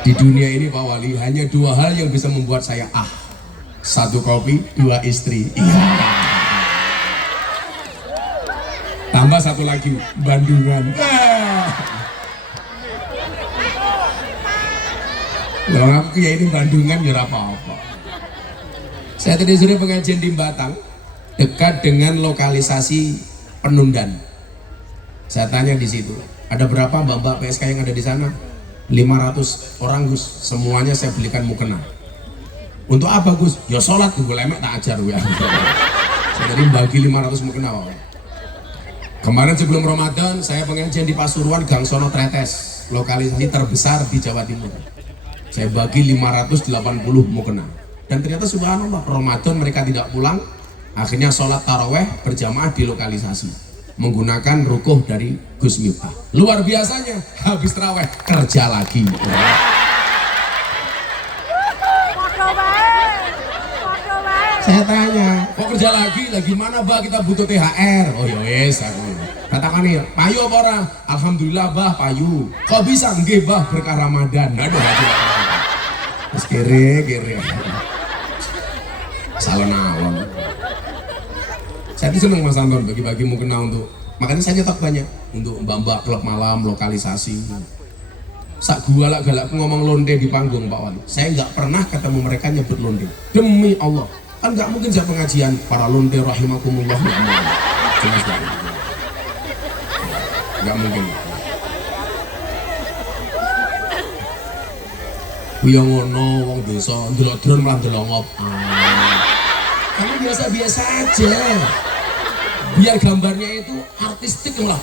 Di dunia ini Pak Wali hanya dua hal yang bisa membuat saya satu kopi, dua istri. Iya. Tambah satu lagi, Bandungan. Loh aku ya ini Bandungan ya apa-apa. Saya tadi sore pengajian di Batang, dekat dengan lokalisasi Penundan. Saya tanya di situ, ada berapa mbak-mbak PSK yang ada di sana? 500 orang Gus, semuanya saya belikan mukena. Untuk apa Gus? Ya sholat, gue lemek tak ajar ya. Saya tadi bagi 500 mukena. Kemarin sebelum Ramadan saya pengajian di Pasuruan Gang Sono Tretes, lokalisasi terbesar di Jawa Timur. Saya bagi 580 mukena. Dan ternyata subhanallah, Ramadan mereka tidak pulang, akhirnya sholat taraweh berjamaah di lokalisasi menggunakan rukuh dari Gus Miftah. Luar biasanya, habis taraweh kerja lagi. Saya tanya, kok kerja lagi mana bah, kita butuh THR. Oh ya wes, aku katakan nih, payu apa orang? Alhamdulillah bah, payu. Kok bisa? Nggih bah, berkah Ramadan. Aduh. Terus kere salah nawam. Saya tuh seneng Mas Anton bagi-bagi mukena untuk, makanya saya nyetok banyak untuk mbak-mbak klub malam, lokalisasi. Sak gua lah galakku ngomong londe di panggung Pak Wali. Saya nggak pernah ketemu mereka nyebut londe. Demi Allah, kan nggak mungkin saya pengajian para londe rahimakumullah. Jelas nggak mungkin. Kuya ngono wong desa ndelok drone malah ndelongop. Kamu biasa-biasa aja. Biar gambarnya itu artistik lah.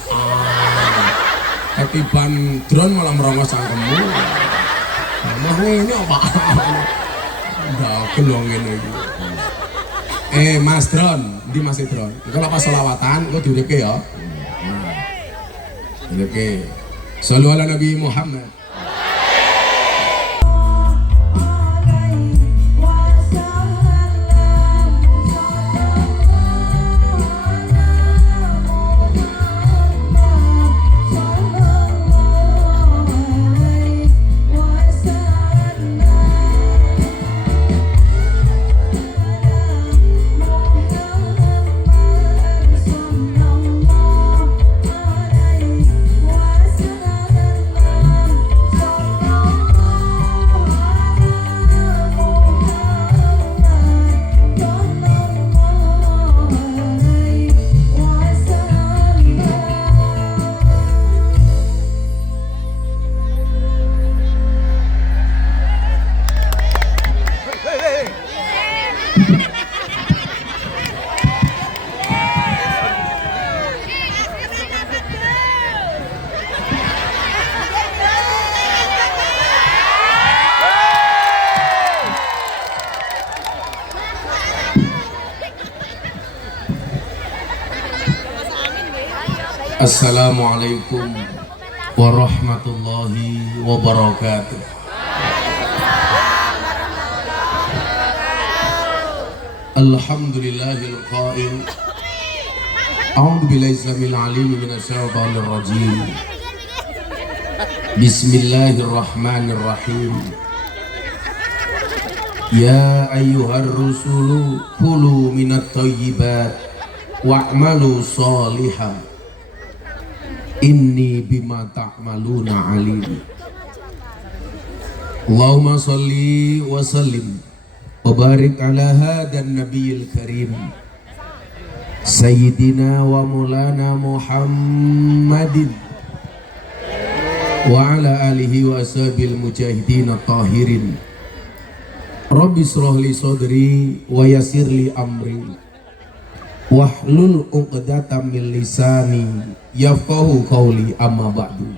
Ketiban drone malah merongos cangkemmu. Nah ini apa? Udah gelong ini. Mas drone, di Mas drone. Kalau pas selawatan, kau diuripke ya. Diuripke. Shallu ala Nabi Muhammad. Assalamualaikum warahmatullahi wabarakatuh. Alhamdulillahil qail. A'udzu billahi samil alim minasy syaithanir rajim. Bismillahirrahmanirrahim. Ya ayyuhar rusulu kulu minat thayyibat wa'malu sholihan. Inni bima ta'maluna alim. Allahumma salli wa sallim wa barik ala hadan nabiyil karim Sayyidina wa mulana Muhammadin wa ala alihi wa ashabil mujahidin tahirin. Rabbi shrah li sadri wa yassir li amri wahlul 'uqdatam min lisani yafqahu qawli, amma ba'du.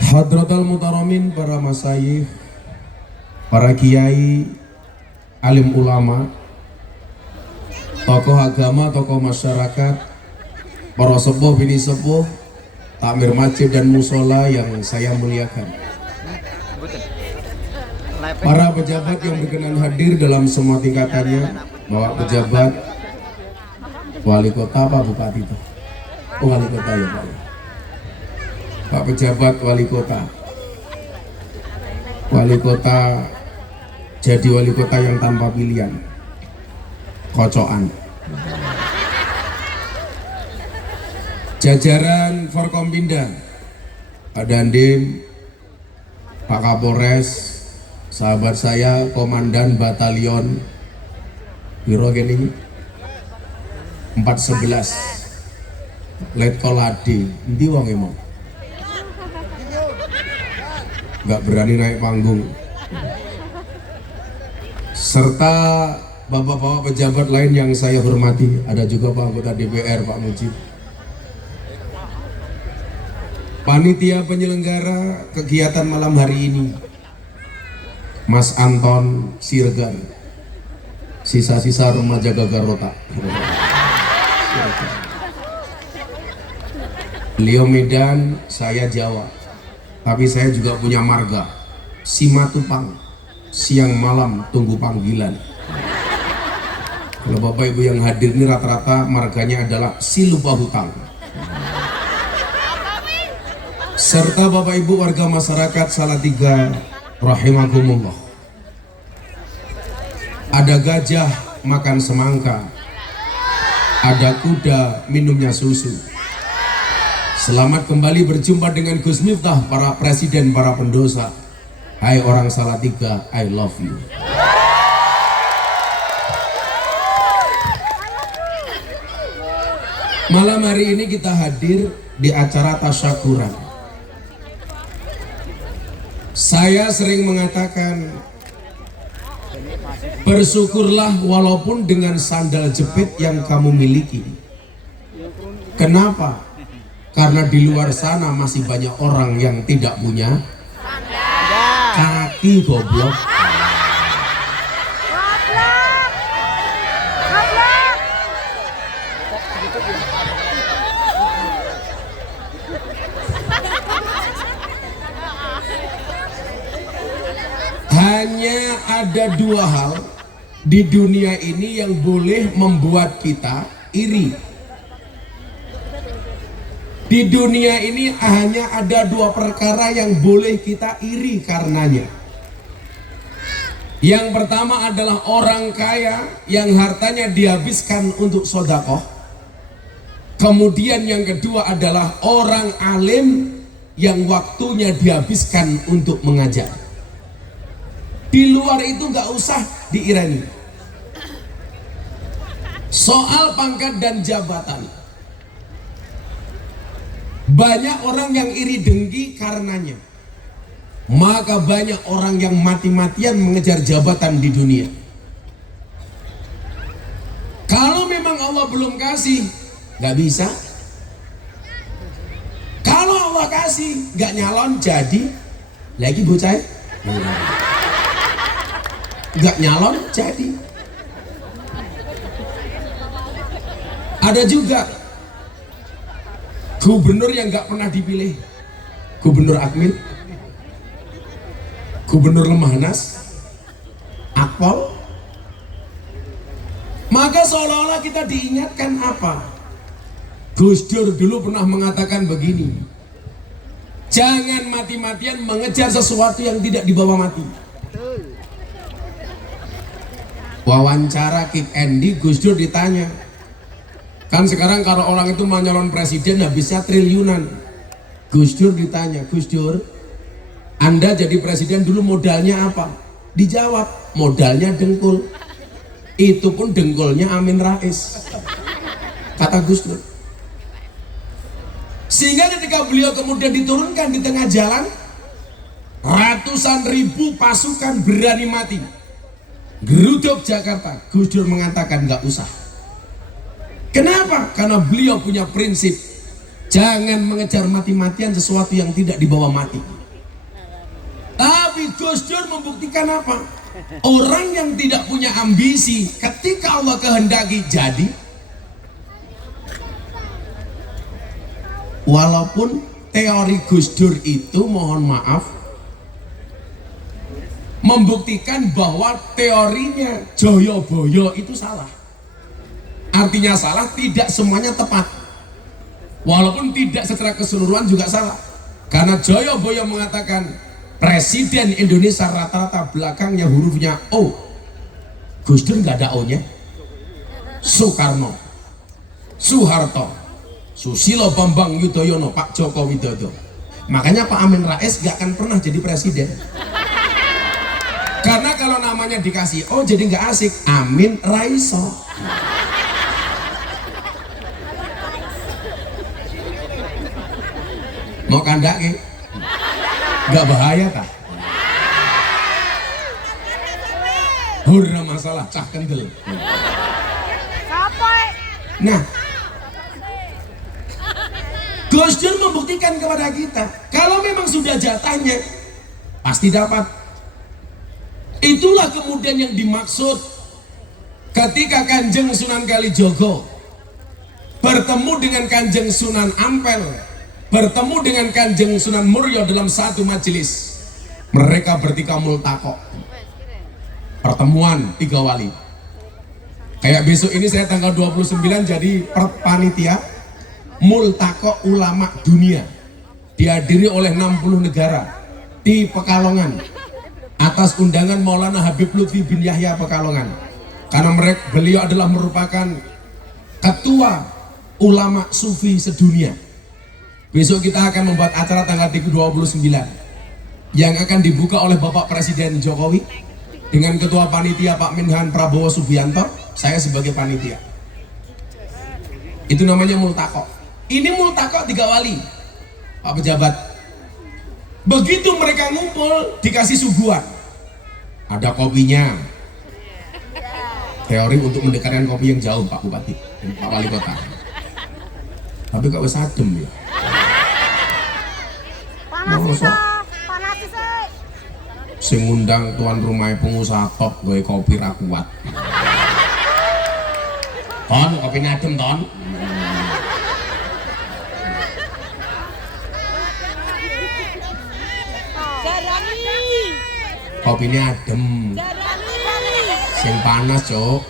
Hadratal mutaramin, para masyayikh, para kiai, alim ulama, tokoh agama, tokoh masyarakat, para sepuh bini sepuh, takmir masjid dan musola yang saya muliakan, para pejabat yang berkenan hadir dalam semua tingkatannya, bapak pejabat, wali kota, Pak Bupati itu, wali kota ya Pak, Pak pejabat wali kota, wali kota jadi wali kota yang tanpa pilihan, kocokan. Jajaran Forkompinda, Pak Dandim, Pak Kapolres, sahabat saya Komandan Batalion Biro gini 411 Letkol Adi, endi wong emang nggak berani naik panggung, serta bapak-bapak pejabat lain yang saya hormati. Ada juga Pak anggota DPR Pak Mujib, panitia penyelenggara kegiatan malam hari ini, Mas Anton Siregar, sisa-sisa remaja gagal otak. Beliau Medan, saya Jawa, tapi saya juga punya marga Simatupang, siang malam tunggu panggilan. Kalau bapak ibu yang hadir ini rata-rata marganya adalah Silupa Hutang. Serta bapak ibu warga masyarakat Salatiga rahimakumullah. Ada gajah makan semangka, ada kuda minumnya susu. Selamat kembali berjumpa dengan Gus Miftah, para presiden, para pendosa. Hai orang Salatiga, I love you. Malam hari ini kita hadir di acara tasyakuran. Saya sering mengatakan, bersyukurlah walaupun dengan sandal jepit yang kamu miliki. Kenapa? Karena di luar sana masih banyak orang yang tidak punya kaki, goblok. Hanya ada dua hal di dunia ini yang boleh membuat kita iri. Di dunia ini hanya ada dua perkara yang boleh kita iri karenanya. Yang pertama adalah orang kaya yang hartanya dihabiskan untuk sedekah. Kemudian yang kedua adalah orang alim yang waktunya dihabiskan untuk mengajar. Di luar itu nggak usah diirani. Soal pangkat dan jabatan, banyak orang yang iri dengki karenanya. Maka banyak orang yang mati-matian mengejar jabatan di dunia. Kalau memang Allah belum kasih, nggak bisa. Kalau Allah kasih, nggak nyalon jadi lagi bocah. Nggak nyalon jadi. Ada juga gubernur yang nggak pernah dipilih, gubernur Akmil, gubernur Lemhanas, Akpol. Maka seolah-olah kita diingatkan apa? Gus Dur dulu pernah mengatakan begini, jangan mati-matian mengejar sesuatu yang tidak dibawa mati. Wawancara Kick Andy, Gus Dur ditanya, kan sekarang kalau orang itu mau nyalon presiden habisnya triliunan. Gus Dur ditanya, Gus Dur, Anda jadi presiden dulu modalnya apa? Dijawab, modalnya dengkul. Itu pun dengkulnya Amin Rais, kata Gus Dur. Sehingga ketika beliau kemudian diturunkan di tengah jalan, ratusan ribu pasukan berani mati geruduk Jakarta. Gus Dur mengatakan nggak usah. Kenapa? Karena beliau punya prinsip, jangan mengejar mati-matian sesuatu yang tidak dibawa mati. Tapi Gus Dur membuktikan apa? Orang yang tidak punya ambisi, ketika Allah kehendaki jadi. Walaupun teori Gus Dur itu, mohon maaf, membuktikan bahwa teorinya Joyoboyo itu salah. Artinya salah, tidak semuanya tepat. Walaupun tidak secara keseluruhan juga salah. Karena Joyoboyo mengatakan Presiden Indonesia rata-rata belakangnya hurufnya O. Gus Dur nggak ada O-nya. Soekarno, Soeharto, Susilo Bambang Yudhoyono, Pak Joko Widodo. Makanya Pak Amin Rais nggak akan pernah jadi presiden. Karena kalau namanya dikasih O jadi nggak asik. Amin Raiso. Mau kandak ke? Nggak bahaya kah? Hurra masalah cah kendel. Nah, Gus Dur membuktikan kepada kita kalau memang sudah jatahnya pasti dapat. Itulah kemudian yang dimaksud ketika Kanjeng Sunan Kalijogo bertemu dengan Kanjeng Sunan Ampel, bertemu dengan Kanjeng Sunan Muryo dalam satu majelis. Mereka bertiga multaqo, pertemuan tiga wali. Kayak besok ini saya tanggal 29 jadi panitia multaqo ulama dunia, dihadiri oleh 60 negara di Pekalongan atas undangan Maulana Habib Lutfi bin Yahya Pekalongan. Karena beliau adalah merupakan ketua ulama sufi sedunia. Besok kita akan membuat acara tanggal 29 yang akan dibuka oleh Bapak Presiden Jokowi dengan ketua panitia Pak Minhan Prabowo Subianto, saya sebagai panitia. Itu namanya multaqo. Ini multaqo tiga wali, Pak pejabat. Begitu mereka ngumpul dikasih suguhan, ada kopinya. Teori untuk mendekatkan kopi yang jauh Pak Bupati, Pak Wali Kota. Tapi kok wis adem ya. Panas sih. Sing ngundang tuan rumah pengusaha top gawe kopi ra kuat. Ton, kopi adem ton. Kopinya adem. Sing panas, Cuk.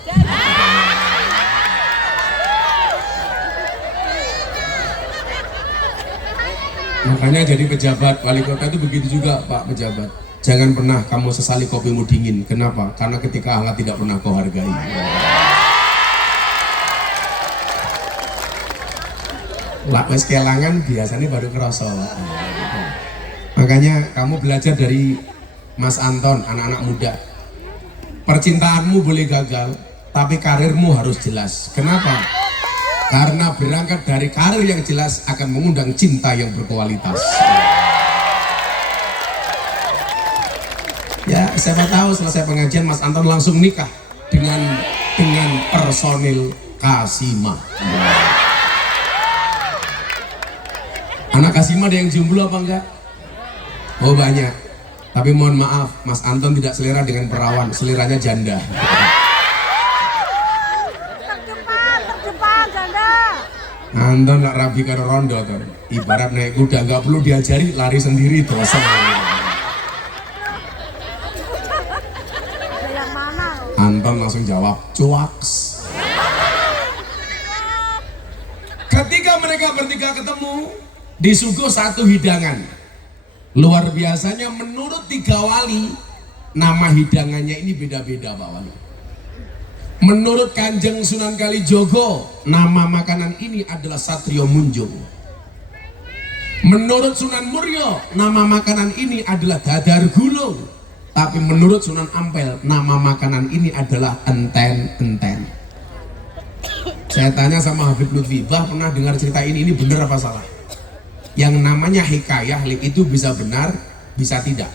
Makanya jadi pejabat wali kota itu begitu juga Pak pejabat. Jangan pernah kamu sesali kopimu dingin. Kenapa? Karena ketika hangat tidak pernah kau hargai. Lak wis kelangan biasanya baru kerasa. Makanya kamu belajar dari Mas Anton, anak-anak muda. Percintaanmu boleh gagal, tapi karirmu harus jelas. Kenapa? Karena berangkat dari karir yang jelas akan mengundang cinta yang berkualitas. Ya, siapa tahu selesai pengajian Mas Anton langsung nikah dengan personil Kasimah. Anak Kasimah ada yang jomblo apa enggak? Oh banyak. Tapi mohon maaf, Mas Anton tidak selera dengan perawan, seleranya janda. Terjebak janda. Anton nak rabi karo rondo tuh. Ibarat naik kuda nggak perlu diajari, lari sendiri terus. Yang mana? Anton langsung jawab, cuaks. Ketika mereka bertiga ketemu, disuguh satu hidangan. Luar biasanya menurut tiga wali, nama hidangannya ini beda-beda Pak Wali. Menurut Kanjeng Sunan Kalijogo, nama makanan ini adalah Satrio Munjung. Menurut Sunan Muryo, nama makanan ini adalah dadar gulung. Tapi menurut Sunan Ampel, nama makanan ini adalah enten-enten. Saya tanya sama Habib Lutfi, Bah pernah dengar cerita ini benar apa salah? Yang namanya hikayah itu bisa benar, bisa tidak.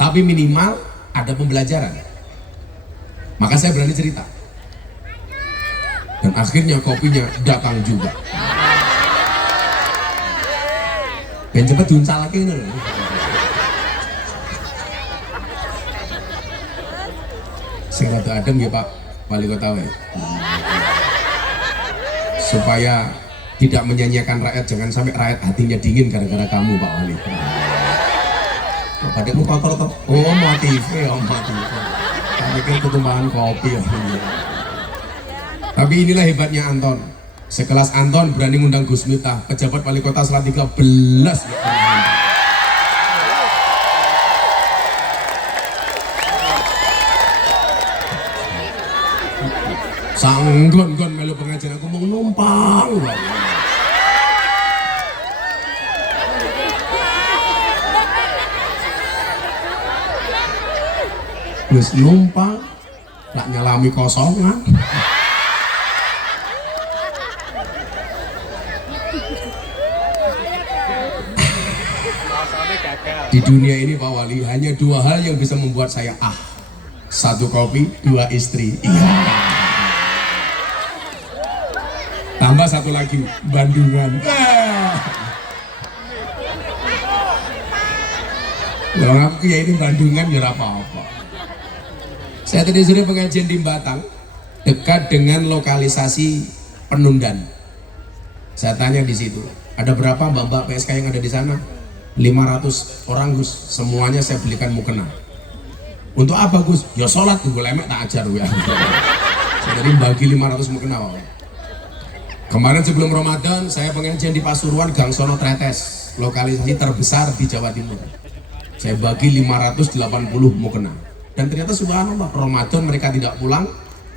Tapi minimal ada pembelajaran. Maka saya berani cerita. Dan akhirnya kopinya datang juga. Dan cepat diuncal lagi ini loh. Sing rada adem ya Pak Wali Kota we. Supaya tidak menyanyiakan rakyat, jangan sampai rakyat hatinya dingin gara-gara kamu Pak Wali. Padahal kotor toh. Oh motif, ya motif. Kami kan ketumpahan kopi ya. Tapi inilah hebatnya Anton. Sekelas Anton berani ngundang Gus Miftah, pejabat wali kota Salatiga belas. Sanggon-gon melu pengajian aku mau numpang. Wis numpang, gak nyalami kosongan. Di dunia ini Pak Wali hanya dua hal yang bisa membuat saya satu kopi, dua istri. Iya. Tambah satu lagi, Bandungan. Kalau aku kiai ini Bandungan ya apa-apa. Saya tadi sore pengajian di Batang, dekat dengan lokalisasi Penundan. Saya tanya di situ, ada berapa mbak-mbak PSK yang ada di sana? 500 orang Gus, semuanya saya belikan mukena. Untuk apa Gus? Ya sholat, gue lemek tak ajar ya. Saya tadi bagi 500 mukena. Kemarin sebelum Ramadan saya pengajian di Pasuruan Gangsono Tretes, lokalisasi terbesar di Jawa Timur. Saya bagi 580 mukena. Dan ternyata subhanallah, Ramadan mereka tidak pulang,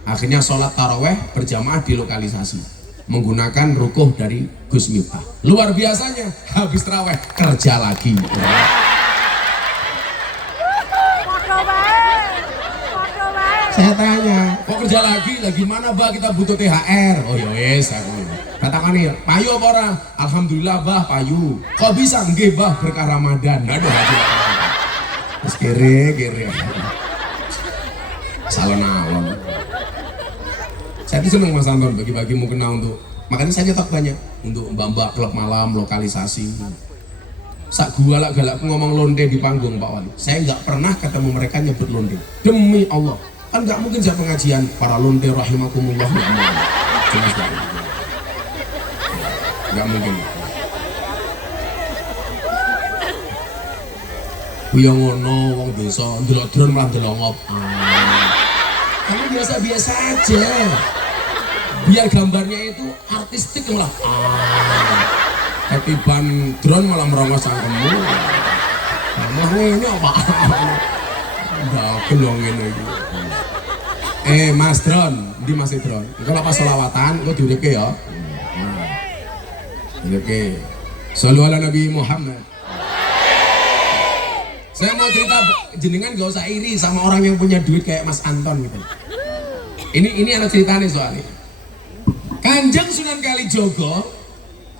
akhirnya sholat taraweh berjamaah di lokalisasi menggunakan rukuh dari Gus Miftah. Luar biasanya, habis taraweh kerja lagi. Saya tanya, kok kerja lagi mana bah, kita butuh THR. Oh ya wes, katakan nih, payu apa orang? Alhamdulillah bah, payu. Kok bisa? Nggih bah, berkah Ramadan. Aduh, terus kere. Salah nawon. Saya tuh seneng Mas Anton bagi-bagi mukena untuk, makanya saya nyetak banyak untuk mbak-mbak klub malam, lokalisasi. Sak gua galak ngomong londe di panggung Pak Wali. Saya nggak pernah ketemu mereka nyebut londe. Demi Allah, kan nggak mungkin saya pengajian para londe rahimakumullah. Nggak mungkin. Kuya ngono wong desa ndelok drone malah ndelongop. Kamu biasa-biasa aja. Biar gambarnya itu artistik lah. Ketiban drone malah merongos sangkemu. Malah ini apa? Enggak gelong ini. Mas drone, di masih drone. Kalau pas selawatan, kau diuripke ya. Diuripke. Shallu ala Nabi Muhammad. Saya mau cerita, jenengan gak usah iri sama orang yang punya duit kayak Mas Anton gitu. Ini ada ceritanya soalnya. Kanjeng Sunan Kalijogo,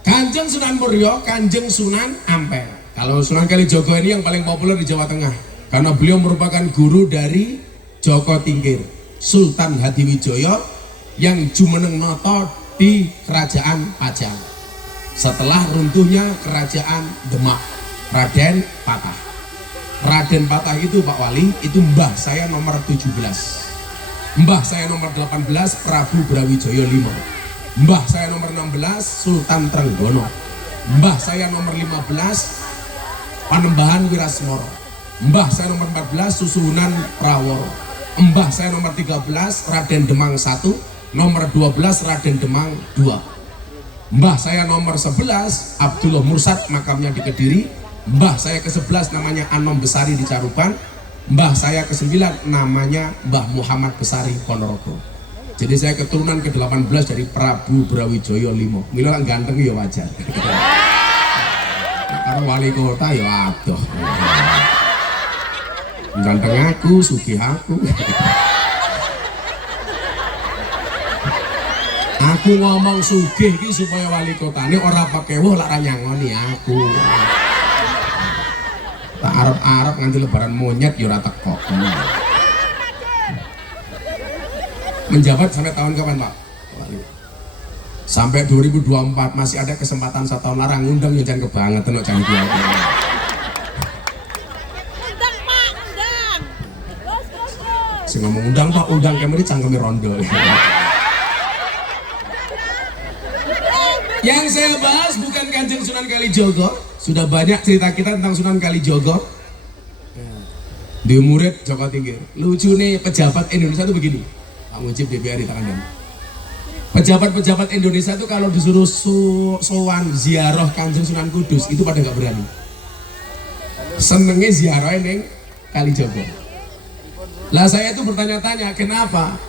Kanjeng Sunan Muria, Kanjeng Sunan Ampel. Kalau Sunan Kalijogo ini yang paling populer di Jawa Tengah, karena beliau merupakan guru dari Joko Tingkir, Sultan Hadiwijaya yang jumeneng noto di Kerajaan Pajang. Setelah runtuhnya Kerajaan Demak, Raden Patah. Raden Patah itu Pak Wali, itu mbah saya nomor 17. Mbah saya nomor 18 Prabu Brawijaya V. Mbah saya nomor 16 Sultan Trenggono. Mbah saya nomor 15 Panembahan Wirasmoro. Mbah saya nomor 14 Susuhunan Praworo. Mbah saya nomor 13 Raden Demang I, nomor 12 Raden Demang II. Mbah saya nomor 11 Abdullah Mursad, makamnya di Kediri. Mbah saya ke-11 namanya Anom Besari di Caruban. Mbah saya ke-9 namanya Mbah Muhammad Besari Ponorogo. Jadi saya keturunan ke-18 dari Prabu Brawijaya V. Mila kan ganteng ya wajar. Karena wali kota ya aduh. Ganteng aku, sugih aku. Aku ngomong sugih iki supaya wali kotane ora pakai woh lak nyangoni aku. Tak arep-arep nganti lebaran monyet ya ora teko. Menjabat sampai tahun kapan Pak? Sampai 2024 masih ada kesempatan 1 tahun larang ngundang ya jangan kebangetan kok jangan dia. Undang Pak, undang. Terus. Sing ngomong undang Pak, undang kemeri cangkeme rondo. Yang saya bahas bukan Kanjeng Sunan Kalijogo. Sudah banyak cerita kita tentang Sunan Kalijogo. Di murid Joko Tingkir. Lucu nih, pejabat Indonesia itu begini. Pak Mujib DPR di tangan dan. Pejabat-pejabat Indonesia itu kalau disuruh sowan ziarah Kanjeng Sunan Kudus itu pada nggak berani. Senengnya ziarah ini Kalijogo. Lah saya itu bertanya-tanya kenapa?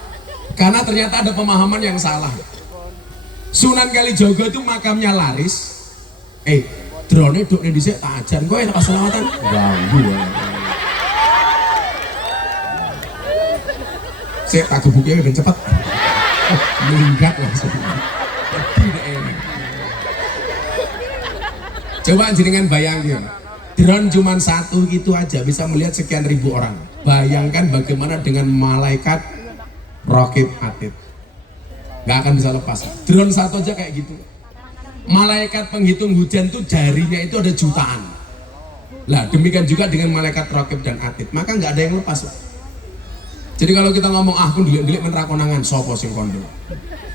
Karena ternyata ada pemahaman yang salah. Sunan Kalijogo itu makamnya laris. Drone duk nih dhisik tak ajan kowe enak selawatan. Ganggu ya. Saya tak gebuknya udah cepet. Minggat langsung. Tidak enak. Coba jenengan bayangin, drone cuma satu itu aja bisa melihat sekian ribu orang. Bayangkan bagaimana dengan malaikat Raqib Atid. Gak akan bisa lepas. Drone satu aja kayak gitu. Malaikat penghitung hujan tuh jarinya itu ada jutaan. Lah demikian juga dengan malaikat Raqib dan Atid. Maka nggak ada yang lepas. Jadi kalau kita ngomong aku delik-delik menerakonangan sopo sing kondo.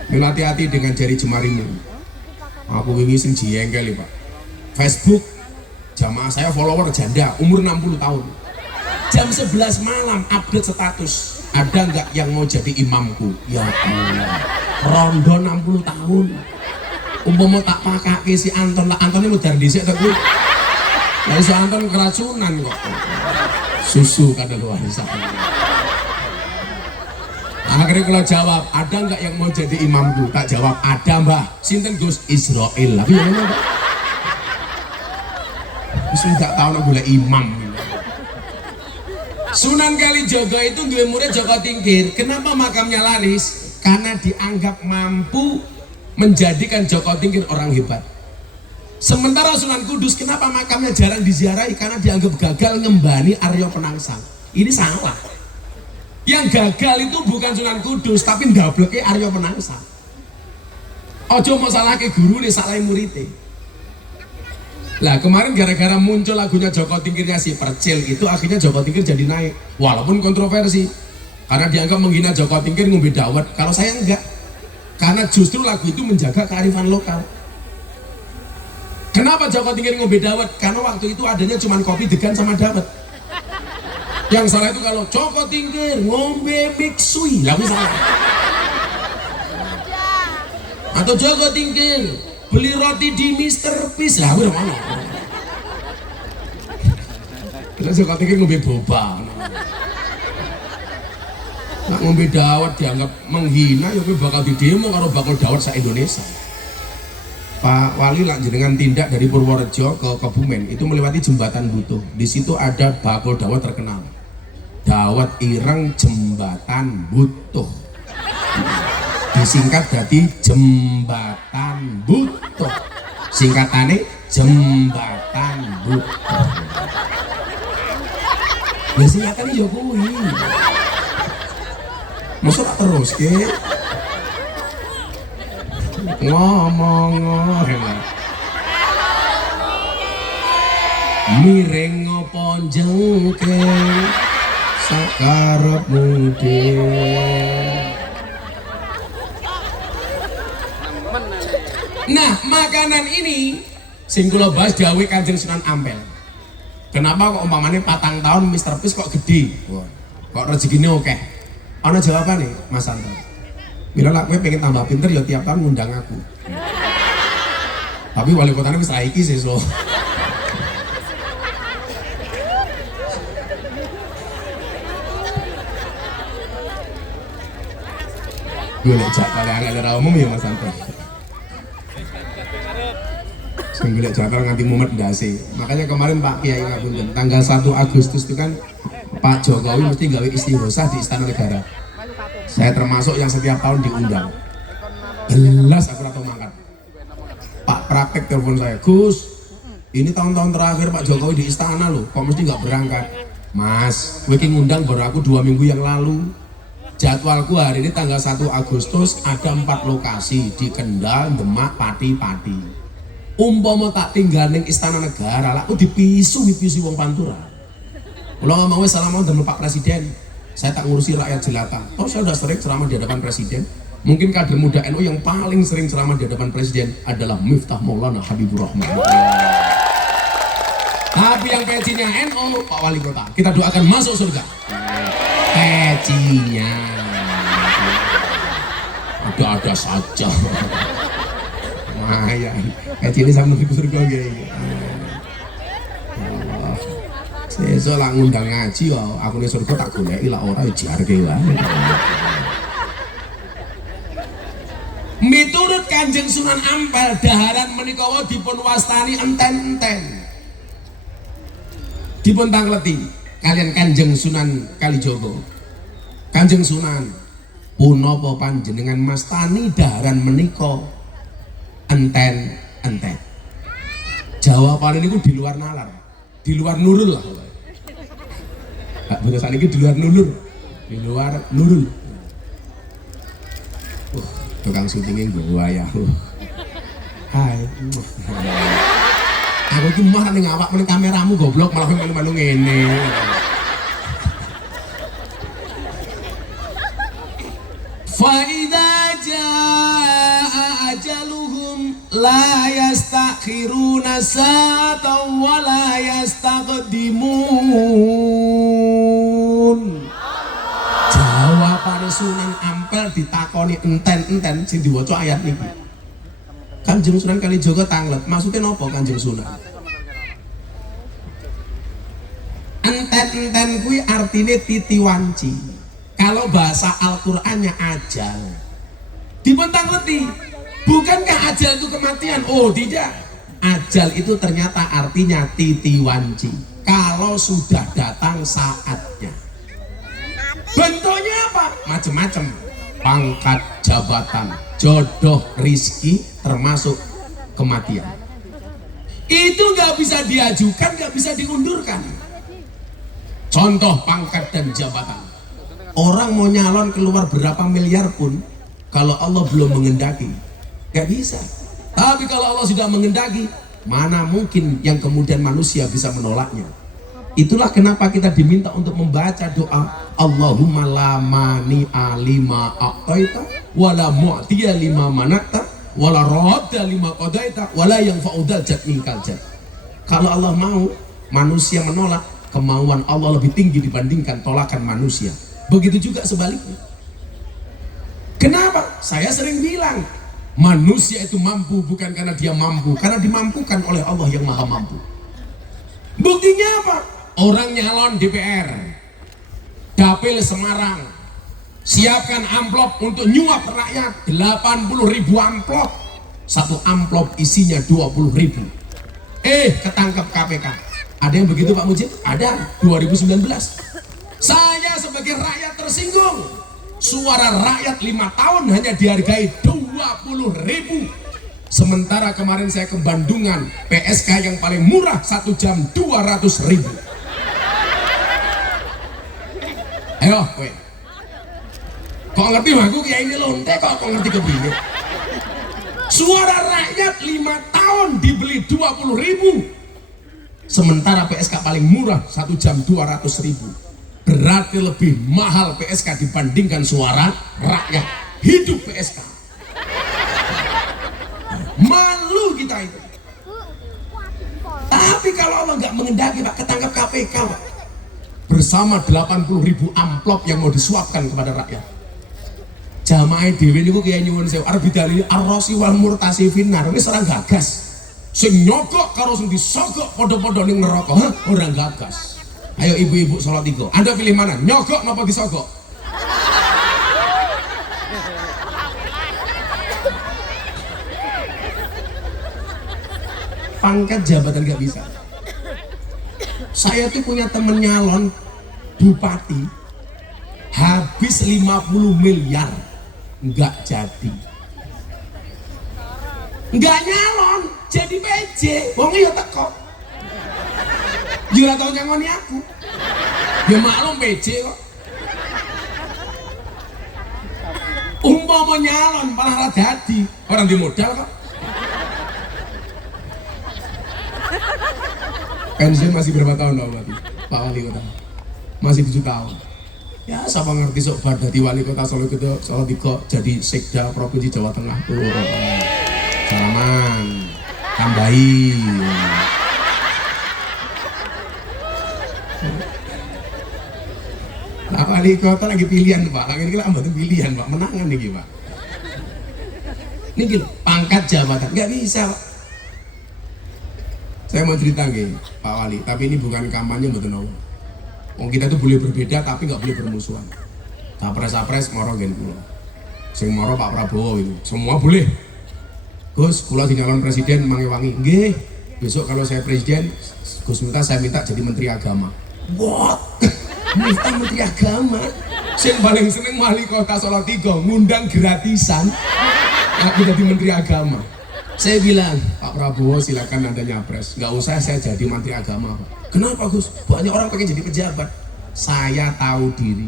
Hati-hati dengan jari jemarimu. Aku wingi sing jengkel Pak. Facebook jamaah saya follower janda umur 60 tahun. Jam 11 malam update status. Ada nggak yang mau jadi imamku? Ya Allah. Rondo 60 tahun. Umpama tak pakake si Anton lah, Anton ini modar dhisik ta kuwi. Lah si Anton keracunan kok. Susu kadaluarsa. Akhirnya kalau jawab, ada nggak yang mau jadi imamku? Tak jawab, ada mbah. Sinten Gus? Israel. Tapi yang mana? Gus nggak tahu nak boleh imam. Sunan Kalijogo itu dua murid Joko Tingkir. Kenapa makamnya laris? Karena dianggap mampu menjadikan Joko Tingkir orang hebat. Sementara Sunan Kudus kenapa makamnya jarang diziarahi? Karena dianggap gagal ngembani Arya Penangsang. Ini salah. Yang gagal itu bukan Sunan Kudus, tapi ndableke Arya Penangsang. Ojo mau salah ke guru nih, salah muridnya. Lah kemarin gara-gara muncul lagunya Joko Tingkirnya si Percil itu akhirnya Joko Tingkir jadi naik. Walaupun kontroversi, karena dianggap menghina Joko Tingkir ngombe dawet. Kalau saya enggak, karena justru lagu itu menjaga kearifan lokal. Kenapa Joko Tingkir ngombe dawet? Karena waktu itu adanya cuma kopi degan sama dawet. Yang salah itu kalau Joko Tingkir ngombe mixui, lah salah. Atau Joko Tingkir beli roti di Mr. Peace, lah udah mana? Terus Joko Tingkir ngombe boba. Nak ngombe dawet dianggap menghina, ya kowe bakal didemo karo bakal dawet sa Indonesia. Pak Wali lah jenengan tindak dari Purworejo ke Kebumen itu melewati jembatan Butuh. Di situ ada bakul dawet terkenal. Dawet ireng jembatan Butuh. Disingkat jadi jembatan Butuh. Singkatannya jembatan Butuh. Ya singkatannya ya kuwi. Masuk terus ke ngomong miring ngopo jengking sakarepmu dhewe. Nah, makanan ini sing kula bahas dawuh Kanjeng Sunan Ampel. Kenapa kok umpamane 4 tahun Mr. Peace kok gede? Wah, kok rezekine akeh. Ana jawabane, Mas Anton. Bila lah gue pengen tambah pinter ya tiap tahun ngundang aku. Tapi wali kotanya wis raiki sih so. Gue lecak kali angel umum ya Mas Anton. Sing golek jadwal nganti mumet ndase. Makanya kemarin Pak Kiai ngapunten, tanggal 1 Agustus itu kan Pak Jokowi mesti gawe istighosah di Istana Negara. Saya termasuk yang setiap tahun diundang. Belas aku atau mangkat. Pak praktek telepon saya, Gus, ini tahun-tahun terakhir Pak Jokowi di istana loh, kok mesti nggak berangkat? Mas, gue ngundang baru aku 2 minggu yang lalu. Jadwalku hari ini tanggal 1 Agustus ada 4 lokasi di Kendal, Demak, Pati. Umpama tak tinggal ning Istana Negara, lah aku dipisu wong Pantura. Kalau nggak mau salaman dengan Pak Presiden, saya tak ngurusi rakyat jelata. Toh saya sudah sering ceramah di hadapan Presiden. Mungkin kader muda NU yang paling sering ceramah di hadapan Presiden adalah Miftah Maulana Habibur Rahman. Tapi yang pecinya NU, Pak Wali Kota, kita doakan masuk surga. Pecinya ada saja. Lumayan, peci ini sama di surga gitu. Sesuk lak ngundang ngaji ya, aku ning surga tak goleki lak ora ya jarke wae. Miturut Kanjeng Sunan Ampel daharan menika dipun wastani enten-enten. Dipun tangleti kalian Kanjeng Sunan Kalijaga. Kanjeng Sunan, punapa panjenengan mastani daharan menika enten-enten? Jawaban niku di luar nalar, di luar nurul lah. Bener sakniki di luar nurul, di luar nurul. Tukang syutingnya gua ya. Hai. Aku iki mah ning awak ning kameramu goblok malah melu-melu ngene. Fa idza jaa ajaluhum la yastakhiruna sa'atan wa la yastaqdimun. Jawabane Sunan Ampel ditakoni enten-enten sing diwaca ayat niki. Kanjeng Sunan Kalijaga tanglet, maksudnya napa Kanjeng Sunan? Enten-enten kuwi artine titiwanci. Kalau bahasa Al-Qur'annya ajal. Dipun tangleti, bukankah ajal itu kematian? Oh, tidak. Ajal itu ternyata artinya titiwanci. Kalau sudah datang saatnya. Bentuknya apa? Macam-macam. Pangkat, jabatan, jodoh, rizki, termasuk kematian. Itu nggak bisa diajukan, nggak bisa diundurkan. Contoh pangkat dan jabatan. Orang mau nyalon keluar berapa miliar pun, kalau Allah belum mengendaki, nggak bisa. Tapi kalau Allah sudah mengendaki, mana mungkin yang kemudian manusia bisa menolaknya. Itulah kenapa kita diminta untuk membaca doa Allahumma la mani'a lima a'taita wala mu'tiya lima manakta wala radda lima qadaita wala yanfa'u dzal jad minkal jad. Kalau Allah mau, manusia menolak, kemauan Allah lebih tinggi dibandingkan tolakan manusia. Begitu juga sebaliknya. Kenapa? Saya sering bilang, manusia itu mampu bukan karena dia mampu, karena dimampukan oleh Allah yang Maha Mampu. Buktinya apa? Orang nyalon DPR, Dapil Semarang, siapkan amplop untuk nyuap rakyat, 80.000 amplop. Satu amplop isinya 20.000. Ketangkep KPK. Ada yang begitu Pak Mujib? Ada, 2019. Saya sebagai rakyat tersinggung. Suara rakyat 5 tahun hanya dihargai 20.000. Sementara kemarin saya ke Bandungan, PSK yang paling murah 1 jam 200.000. Ayo, kowe. Kok ngerti aku kiai ini lonte kok ngerti kepriye? Suara rakyat 5 tahun dibeli 20.000. Sementara PSK paling murah 1 jam 200.000. Berarti lebih mahal PSK dibandingkan suara rakyat. Hidup PSK. Malu kita itu. Tapi kalau Allah nggak mengendaki Pak, ketangkap KPK Pak, bersama 80.000 amplop yang mau disuapkan kepada rakyat. Jamaah dhewe niku kiai nyuwun sewu arep bidali ar-rasi wal murtasi finnar wis ora gagas. Sing nyogok karo sing disogok padha-padha ning neraka. Ora gagas. Ayo ibu-ibu salat 3. Anda pilih mana? Nyogok napa disogok? Pangkat jabatan nggak bisa. Saya tuh punya temen nyalon bupati, habis 50 miliar nggak jadi, nggak nyalon, jadi PJ. Wong iya teko, jura tau nyangoni aku, ya maklum PJ kok. Umpama nyalon malah dadi orang di modal kok. Pensiun masih berapa tahun Pak Wali Kota? Masih 7 tahun. Ya siapa ngerti sok pada di Wali Kota Solo gitu, Solo Tigo jadi Sekda Provinsi Jawa Tengah tuh. Salaman, tambahi. Pak Wali Kota lagi pilihan Pak, lagi ini ambil pilihan Pak, menangan nih Pak. Ini gitu, pangkat jabatan nggak bisa Pak. Saya mau cerita nih Pak Wali, tapi ini bukan kampanye betul no. Kita tuh boleh berbeda tapi nggak boleh bermusuhan. Capres-capres moro gen kula. Sing moro Pak Prabowo itu. Semua boleh. Gus, kula di nyalon presiden mangi-wangi. Nggih. Besok kalau saya presiden, Gus Miftah saya minta jadi menteri agama. What? Miftah menteri agama? Sing paling seneng wali kota Salatiga ngundang gratisan. Aku jadi menteri agama. Saya bilang, Pak Prabowo silakan Anda nyapres. Nggak usah saya jadi menteri agama, Pak. Kenapa Gus? Banyak orang pengen jadi pejabat. Saya tahu diri.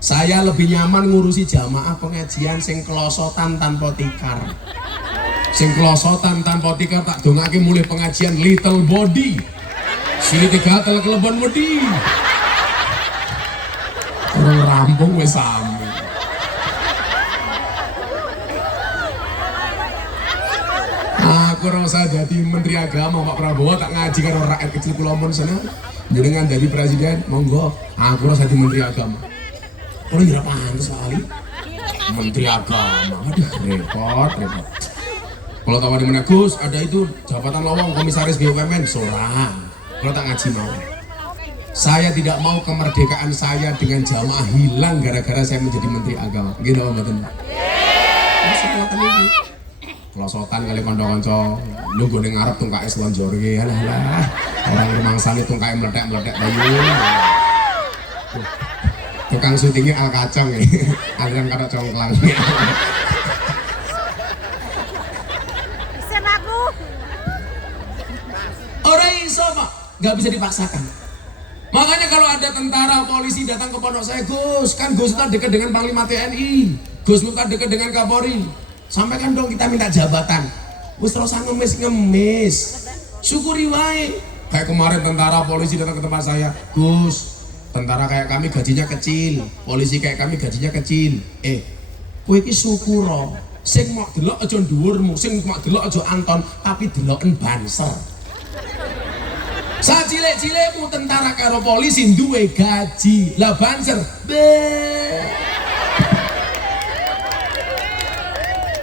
Saya lebih nyaman ngurusi jamaah pengajian sing kelosotan tanpa tikar. Sing kelosotan tanpa tikar tak dongake mulai pengajian little body. Sini tiga tel kelebon wedi. Orang rampung wis sami. Aku rasa jadi menteri agama Pak Prabowo tak ngaji karo rakyat kecil kula pun sana. Jenengan jadi presiden, monggo. Aku rasa jadi menteri agama. Kalau ya pantes kali. Menteri agama. Aduh, repot. Kalau tawarin mana Gus, ada itu jabatan lowong komisaris BUMN, sorang. Kalau tak ngaji mau. Saya tidak mau kemerdekaan saya dengan jamaah hilang gara-gara saya menjadi menteri agama. Gitu mboten. Semua ini. Kelosotan kali kanca-kanca nunggu ning ngarep tungkake slonjorke. Alah. Orang rumangsane tungkake meletek-meletek bayu. Tukang syutingnya Al Kacang ya. Aliran kata congklang. Bisa aku. Orang iso Pak, nggak bisa dipaksakan. Makanya kalau ada tentara, polisi datang ke pondok saya, Gus, kan Gus Miftah dekat dengan Panglima TNI, Gus Miftah dekat dengan Kapolri. Sampaikan dong kita minta jabatan. Wis terus ngemis. Syukuri wae. Kayak kemarin tentara, polisi datang ke tempat saya, Gus, tentara kayak kami gajinya kecil, polisi kayak kami gajinya kecil. Kowe iki syukuro. Sing mok delok aja dhuwurmu, sing mok delok aja Anton, tapi deloken Banser. Sajilek-cilekmu tentara karo polisi duwe gaji. Lah Banser,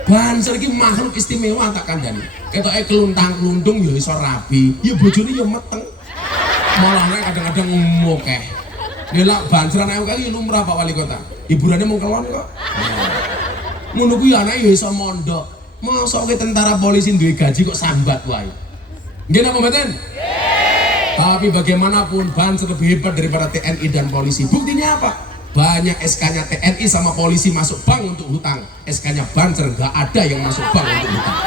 Banser ki makhluk istimewa tak kandhani. Ketoke keluntang-klundung ya iso rabi, ya bojone ya meteng. Malah nek kadang-kadang ngomokeh. Lha Banser anak kali lumrah Pak Wali Kota. Hiburannya mau kelon kok. Ngono kuwi anake ya iso mondok. Mosok ke tentara polisi duwe gaji kok sambat wae. Nggih napa mboten? Tapi bagaimanapun Banser lebih hebat daripada TNI dan polisi. Buktinya apa? Banyak SK-nya TNI sama polisi masuk bank untuk hutang. SK-nya Banser nggak ada yang masuk bank untuk hutang.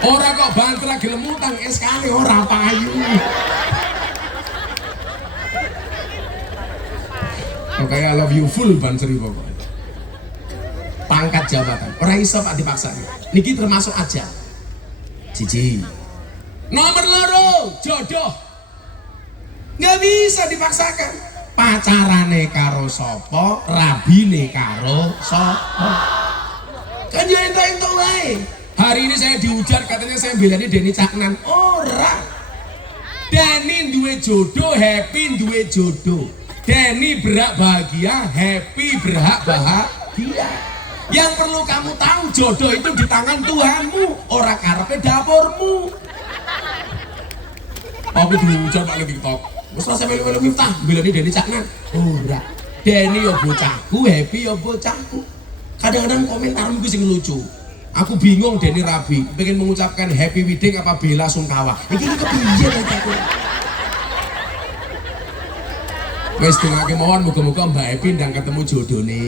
Orang kok Banser lagi lemutang, SK-nya orang payu. Oke, I love you full Banser pokoknya. Pangkat jabatan, orang iso Pak dipaksa. Niki termasuk aja. Cici. Nomor loro, jodoh. Nggak bisa dipaksakan. Pacarane karo sopo, rabine karo sopo. Kan ya ento-ento wae. Hari ini saya diujar katanya saya belani Denny Caknan. Ora. Denny duwe jodoh, happy duwe jodoh. Denny berhak bahagia, happy berhak bahagia. Yang perlu kamu tahu jodoh itu di tangan Tuhanmu, ora karepe dapurmu. Aku diujar Pak di TikTok. Wes rasa melu-melu Miftah, belani Denny Caknan. Ora. Denny yo bocahku, happy yo bocahku. Kadang-kadang komentarmu sing lucu. Aku bingung Denny rabi, pengen mengucapkan happy wedding apa bela sungkawa. Iki kepiye ta aku. Wes dongake mawon muga-muga Mbak Happy ndang ketemu jodone.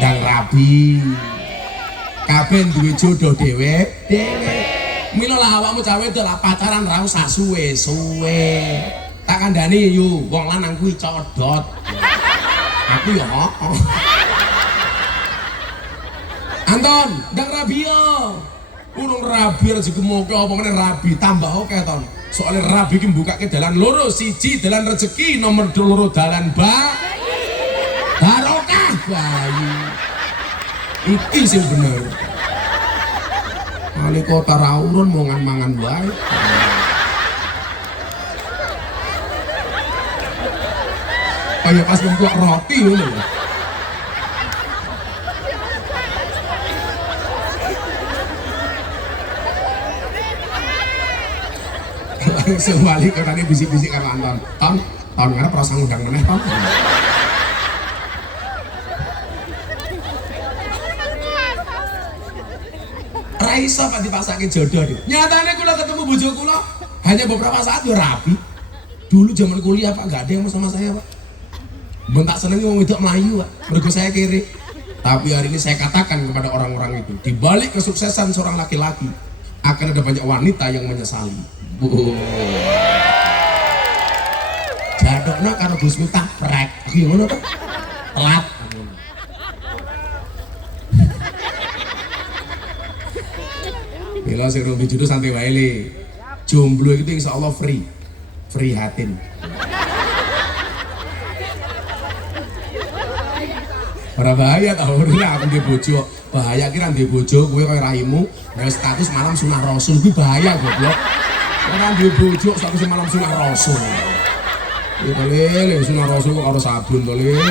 Ndang rabi. Kabeh duwe jodoh dhewe. Mila lah awakmu cawe lah pacaran ra usah suwe-suwe. Tak kandhani yo wong lanang kuwi codot. Aku yo Anton, ndang rabi yo. Urung rabi rezeki moke apa meneh rabi tambah oke ton. Soalnya rabi ki mbukake dalan loro, siji dalan rezeki, nomor loro dalan barokah bayi. Iki sing bener. Wali kota ra urun mangan wae. Kayak pas membuat roti ngono. Sing wali kotane bisik-bisik karo Anton. Ton ngarep rasa ngundang meneh, Ton. iso Pak dipasake jodoh nih. Nyatane kula ketemu bojo kula hanya beberapa saat yo rapi. Dulu zaman kuliah Pak nggak ada yang mau sama saya Pak. Ben tak senengi wong wedok melayu Pak. Mergo saya kere. Tapi hari ini saya katakan kepada orang-orang itu, di balik kesuksesan seorang laki-laki akan ada banyak wanita yang menyesali. Jadokna karo Gus Miftah prek. Aku yang ngono Pak. Telat. Bila sing rumpi jodoh santai wae le. Jomblo itu insyaallah free. Free hatin. Ora bahaya tau ora aku di bojo. Bahaya kira di bojo kowe koyo rahimu, gawe status malam sunah rasul kuwi bahaya goblok. Ora di bojo status malam sunah rasul. Ya lele sunah rasul kok karo sabun to lele.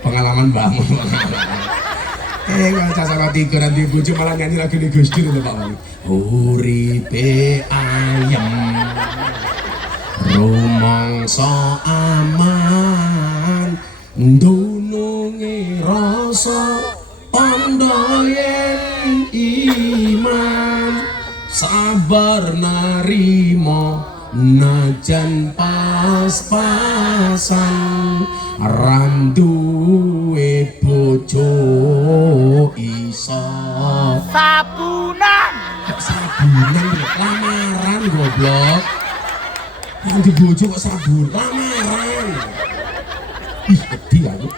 Pengalaman banget. Kalau sama tiga nanti bojo malah nyanyi lagu di Gus Dur Pak Wali. Uripe ayem, rumangsa aman, dununge rasa tandha yen iman, sabar narima najan pas-pasan, randuwe bojo iso Sabunan. sabunan lamaran goblok. Yang di bojo kok sabun lamaran. Ih gede aku.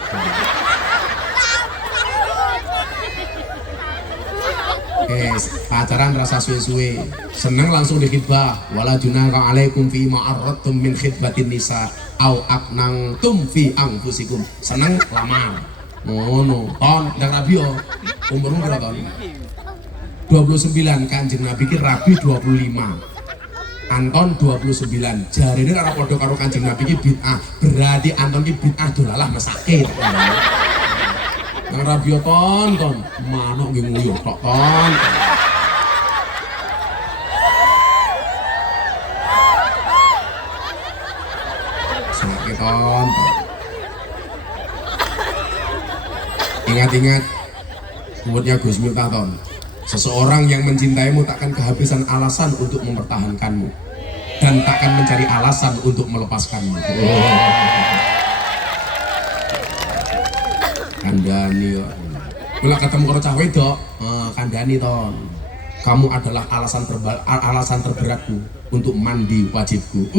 Pacaran rasa suwe-suwe, seneng langsung dikhitbah. Wala junaka alaikum fi ma arradtum min khitbatin nisa au aknangtum fi anfusikum. Seneng lamar. Ngono. Ton ndang rabi yo. Umurmu berapa tahun? 29. Kanjeng Nabi ki rabi 25. Anton 29. Jarine ora padha karo Kanjeng Nabi ki bid'ah. Berarti Anton ki bid'ah dolalah mesake. Nang rabi yo ton. Manuk nggih nguyuh tok ton. Senake ton. Ingat-ingat quote-nya Gus Miftah ton. Seseorang yang mencintaimu takkan kehabisan alasan untuk mempertahankanmu dan takkan mencari alasan untuk melepaskanmu. Kandani kok. Bila ketemu karo cah wedok, kandani ton. Kamu adalah alasan terberatku untuk mandi wajibku.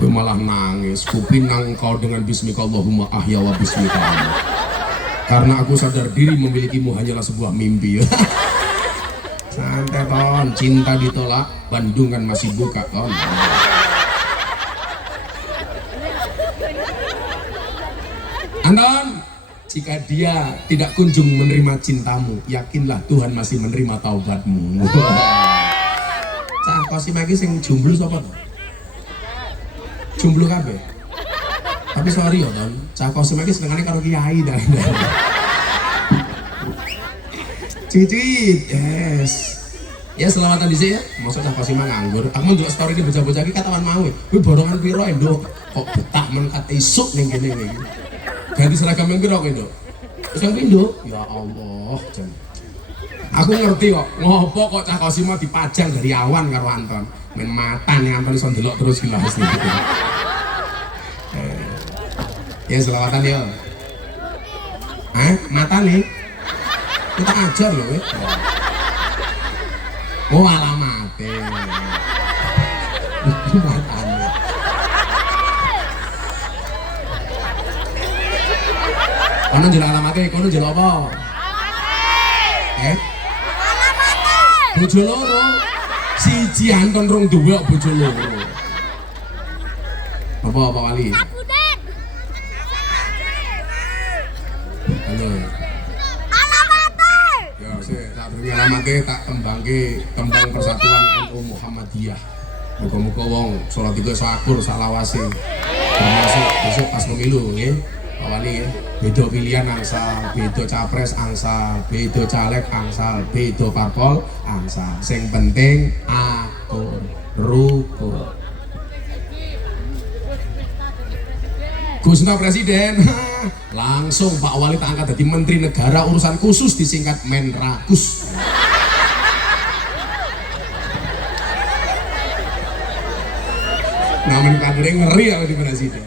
Gue malah nangis, kupinang kau dengan bismika Allahumma ahya wa bismika. Karena aku sadar diri memilikimu hanyalah sebuah mimpi. Santai ton, cinta ditolak, Bandung kan masih buka ton. Anton, jika dia tidak kunjung menerima cintamu, yakinlah Tuhan masih menerima taubatmu. Cak kosim lagi sing jomblo sapa to? Jomblo kabeh. Tapi sorry ya Ton, cah kosim iki senengane karo kiai dah. Cicit, yes. Ya selamatan dhisik ya. Mosok cah kosim nganggur. Aku ndelok story iki bocah-bocah iki katawan mau. Kuwi borongan piro Nduk? Kok betah menkat isuk ning kene iki. Ganti seragam yang piro kowe Nduk? Wis yang pindho? Ya Allah, jan. Aku ngerti kok, ngopo kok cah kosim dipajang dari awan karo Anton. Men matan yang Anton iso ndelok terus gila mesti gitu. Ya selawatan ya. Mata nih. Kita ajar loh. Oh alamatnya. Matanya. Kono njelok alamatnya, kono njelok apa? Bojo loro. Siji Anton rong duwe bojo loro. Apa kali? Halo. Alamatnya. Ya, tak durunge alamate tak tembangke tembang Persatuan NU Muhammadiyah. Muga-muga wong salat iku sakur salawase. Termasuk besok pas pemilu nggih. Pak Wali ya. Beda pilihan angsal, beda capres angsal, beda caleg angsal, beda parpol angsal. Sing penting akur rukun. Gusna Presiden, langsung Pak Wali tak angkat jadi Menteri Negara Urusan Khusus disingkat Menrakus. Namun kadernya ngeri aku di Presiden.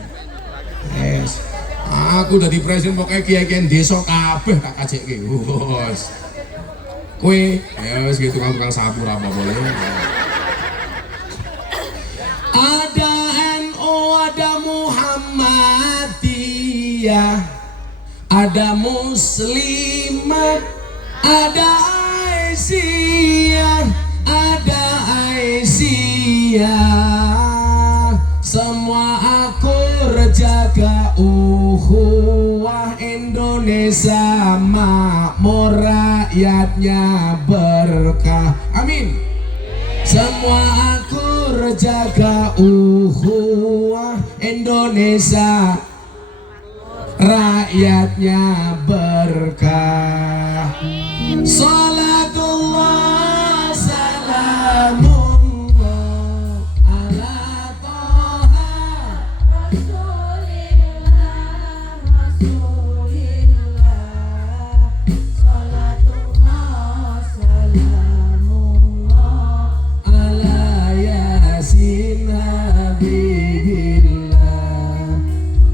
Yes. Aku udah di Presiden pokoknya kiai-kiai desa kabeh tak kajekke. Wos. Kowe ya wis gitu tukang sapu apa boleh. Ada NU, ada Muhammadiyah, ada Muslimat, ada Aisyah, ada Aisyah. Semua akur jaga ukhuwah Indonesia makmur rakyatnya berkah. Amin. Semua akur jaga ukhuwah Indonesia rakyatnya berkah. Salatullah salamullah ala Toha Rasulillah Rasulillah. Salatullah salamullah ala Yasin Habibillah.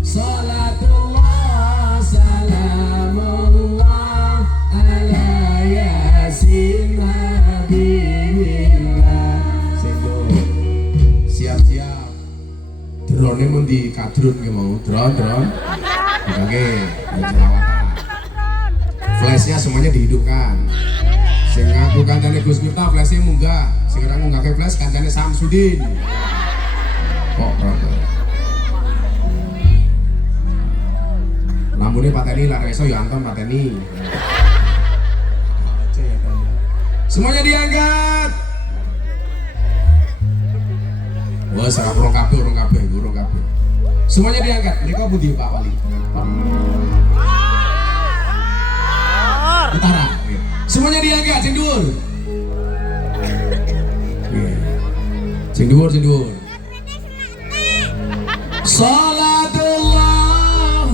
Salatullah salamullah ala Yasin Habibillah. Siap-siap. Drone mun di kadrun ke mau drone. Oke, selawatan. Flashnya semuanya dihidupkan. Sing ngaku kancane Gus Miftah flashnya munggah. Sing ora ngunggahke flash kancane Samsudin. Kok rada. Lampune pateni lara iso ya Anton pateni. Semuanya diangkat. Wah, sarap urung kabeh. Semuanya diangkat. Mereka budi Pak Wali. Utara. Semuanya diangkat, sing dhuwur. Sing dhuwur. Salatullah.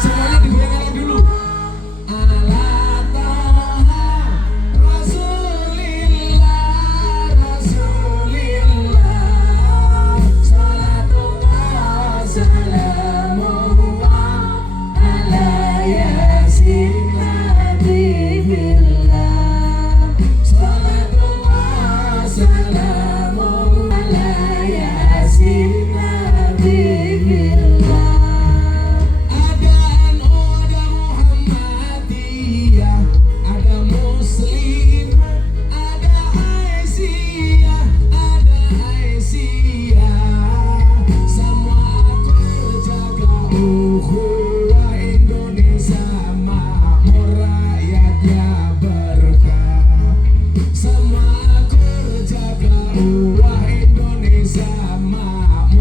Semuanya digoyang dulu. Ala Toha Rasulillah Rasulillah. Salatullah salamullah ala Yasin Habibillah. Salatullah salamullah ala Yasin Habibillah. Ada NU, ada Muhammadiyah, ada Muslim, ada Aisyah, ada Aisyah. Semua akur jaga ukhuwah Indonesia makmur rakyatnya berkah. Semua akur jaga ukhuwah Indonesia makmur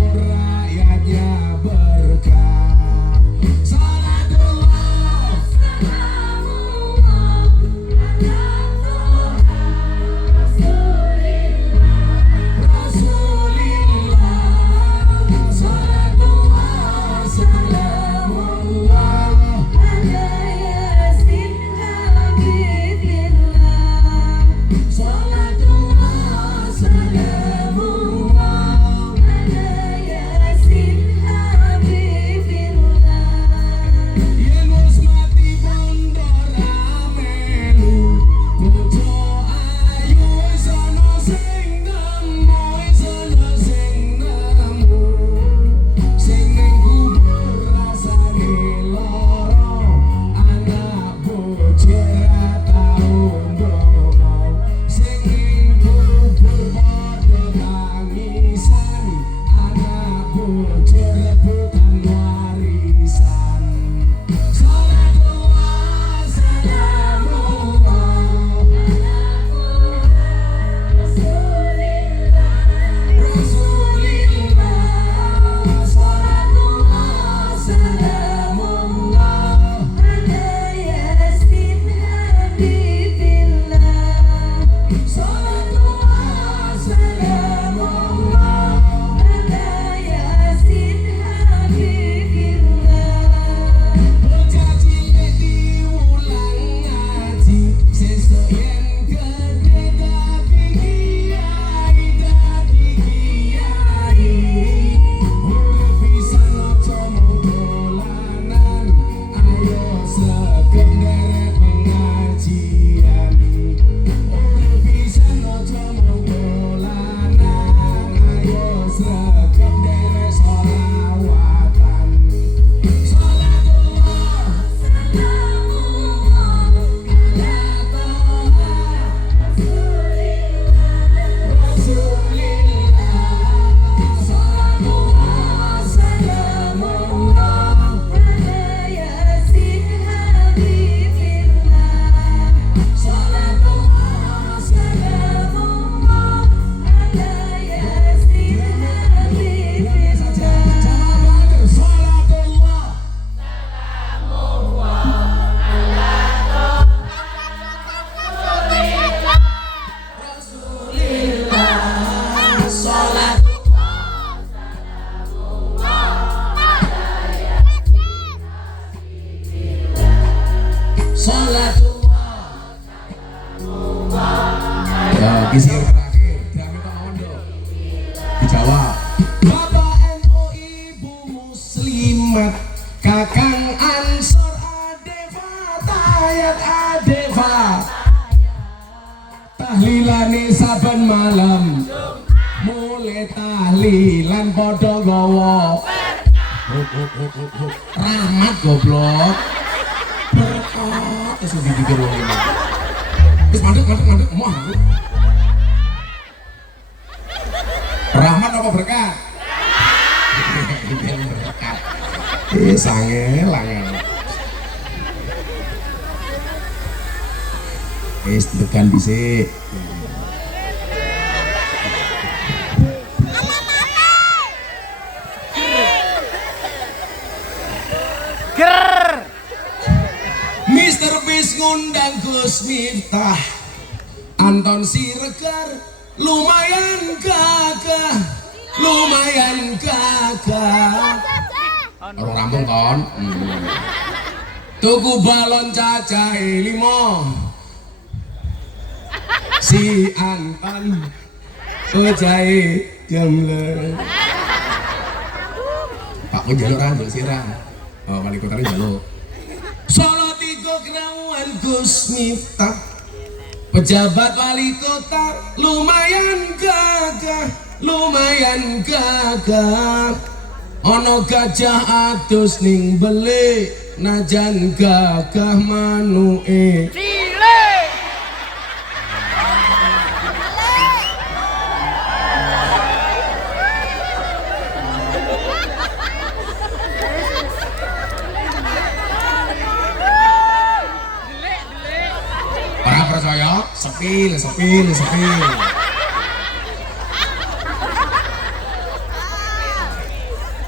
sregep derek sholawatan. Sholatullah salamullah ala toha Rasulillah. Sholatullah salamullah ala yasin habibillah. Sholatullah salamullah ala yasin habibillah. Sholatullah Rasulillah. Sholat Sholatullah. Ya, kisir terakhir. Drama Pak Ondo. Dijawab. Bapak NU, Ibu Muslimat, Kakang Ansor, Ade Fatayat, Ade Fat. Tahlilane saben malam. Mulai tahlilan padha gawa. Rahmat goblok. Berkat terus dipikir wong ini. Terus mandek emoh aku. Rahmat apa berkat? Berkat. Sange langel. Tekan dhisik. Mr. Bis ngundang Gus Miftah, Anton Siregar, lumayan gagah, lumayan gagah. Orang rampung kon. Tuku balon cacahe 5. Si Anton ojahe jemle. Pak kok jaluk ra njaluk sirah. Oh, wali kotane jaluk. Solo 3 Kerawan Gus Miftah, pejabat wali kota lumayan gagah, lumayan gagah. Ono gajah atus ning beli, najan gagah manuke cilik. Percaya sepil.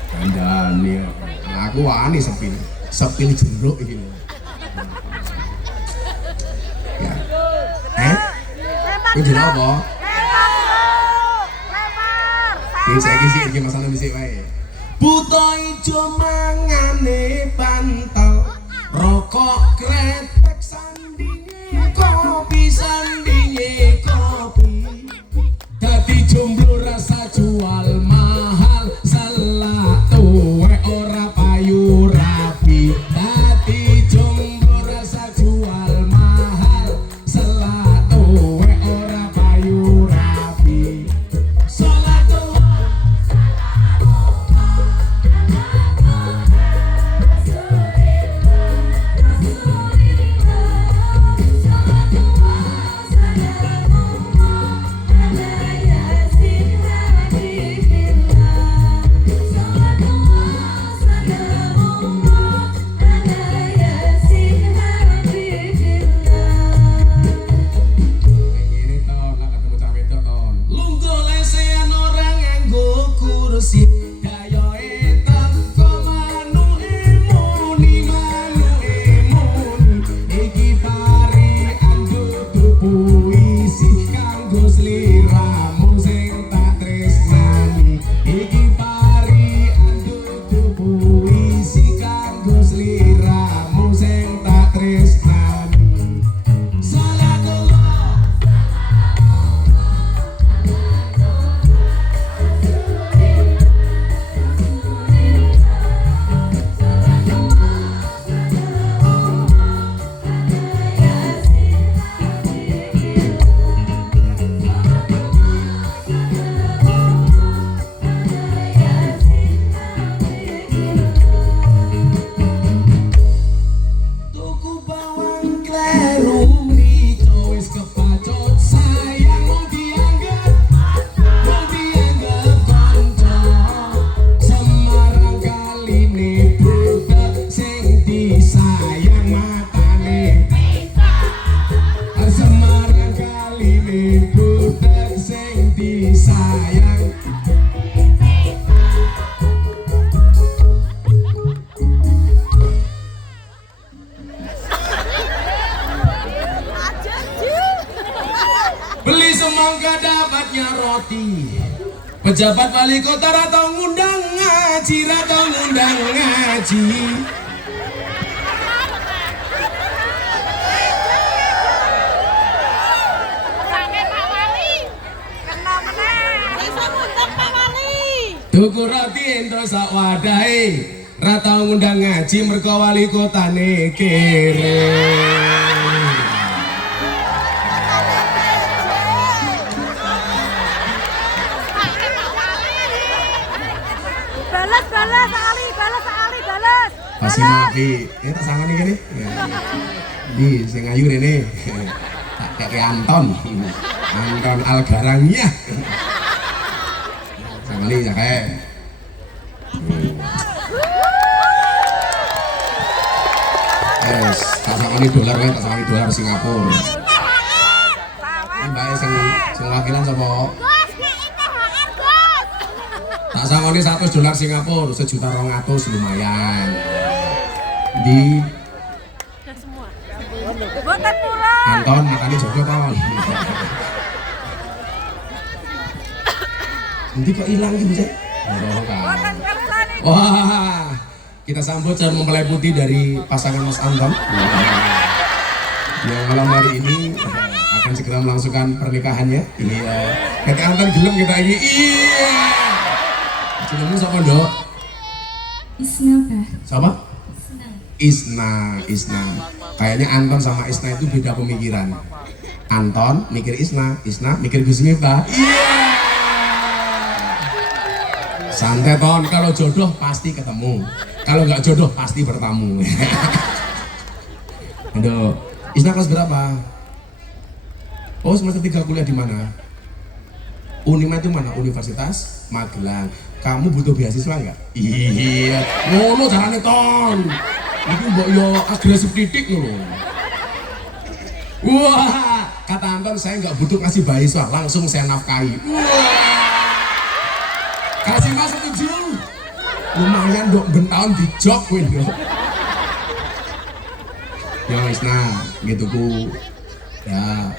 Kandani aku wani sepil jeruk iki. Ya. Ku jeruk apa? Iki saiki sih iki masalah dhisik wae. Buta ijo mangane bantal, rokok kretek sandinge kopi, sandinge kopi. Dadi jomblo rasa jual mahal, selak tuwe ora payu rapi. Dadi jomblo rasa jual mahal, selak tuwe ora payu rapi. Sholatullah mati. Pejabat wali kota ratau ngundang ngaji, ratau ngundang ngaji. Tuku roti ento sak wadahe, ratau ngundang ngaji mergo wali kotane kere. Balas balas. Masih mati, tak sangoni kene. Di sing ayu rene. Tak kayak Anton Algarangnya. Sangoni ya kayak. Tak sangoni dolar wae, tak sangoni dolar Singapura. Ini bae sing wakilan sapa? Tak sangoni 100 dolar Singapura, $1.200.000 lumayan. Di Anton makanya Joko ton. Nanti kok hilang gitu sih? Wah, kita sambut calon mempelai putih dari pasangan Mas Anton yang malam hari ini akan segera melangsungkan pernikahannya. Iya, Kak Anton gelem kita ini. Iya. Jenengmu siapa, Dok? Isna, Pak. Siapa? Isna. Kayaknya Anton sama Isna itu beda pemikiran. Anton mikir Isna mikir Gus Miftah. Santai Ton, kalau jodoh pasti ketemu. Kalau nggak jodoh pasti bertamu. Aduh, Isna kelas berapa? Oh, semester 3 kuliah di mana? Unima itu mana? Universitas Magelang. Kamu butuh beasiswa nggak? Iya. Ngono carane Ton. Itu mbok yo agresif titik lho. Wah, kata Anton saya nggak butuh kasih beasiswa, langsung saya nafkahi. Wah. Kasih Mas setuju. Lumayan dok bentahun di job kowe yo. Ya wis nah, gitu ku. Ya.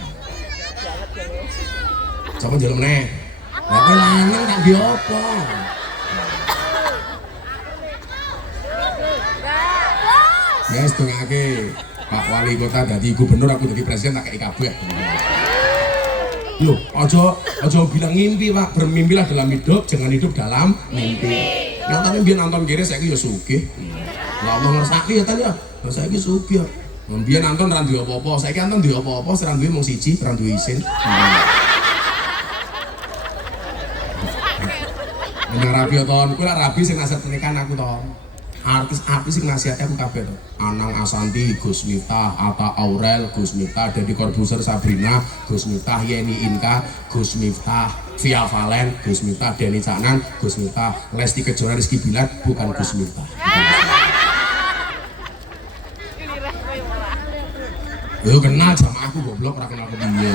Coba njaluk meneh. Lah kowe lanang tak di opo? Guys, dongake Pak Wali Kota dadi gubernur, aku dadi presiden tak kei kabeh. Loh, aja bilang ngimpi Pak, bermimpilah dalam hidup, jangan hidup dalam mimpi. Yang tadi biar nonton kiri, saya ya sugih. Lah Allah ngersaki ya tadi ya, saya ini sugih. Biar nonton ra duwe apa-apa, saiki nonton duwe apa-apa, ra duwe mung siji, ra duwe isin. Nang rapi ton, kowe lak rapi sing nasihat pernikahan aku ton. Artis sing nasihatnya aku kabeh to. Anang Asanti, Gus Miftah, Atta Aurel, Gus Miftah, Deddy Corbuzier, Sabrina, Gus Miftah, Yeni Inka, Gus Miftah, Via Valen, Gus Miftah, Denny Caknan, Gus Miftah, Lesti Kejora, Rizky Bilar, bukan Gus Miftah. Yo kenal sama aku goblok, ora kenal kepiye.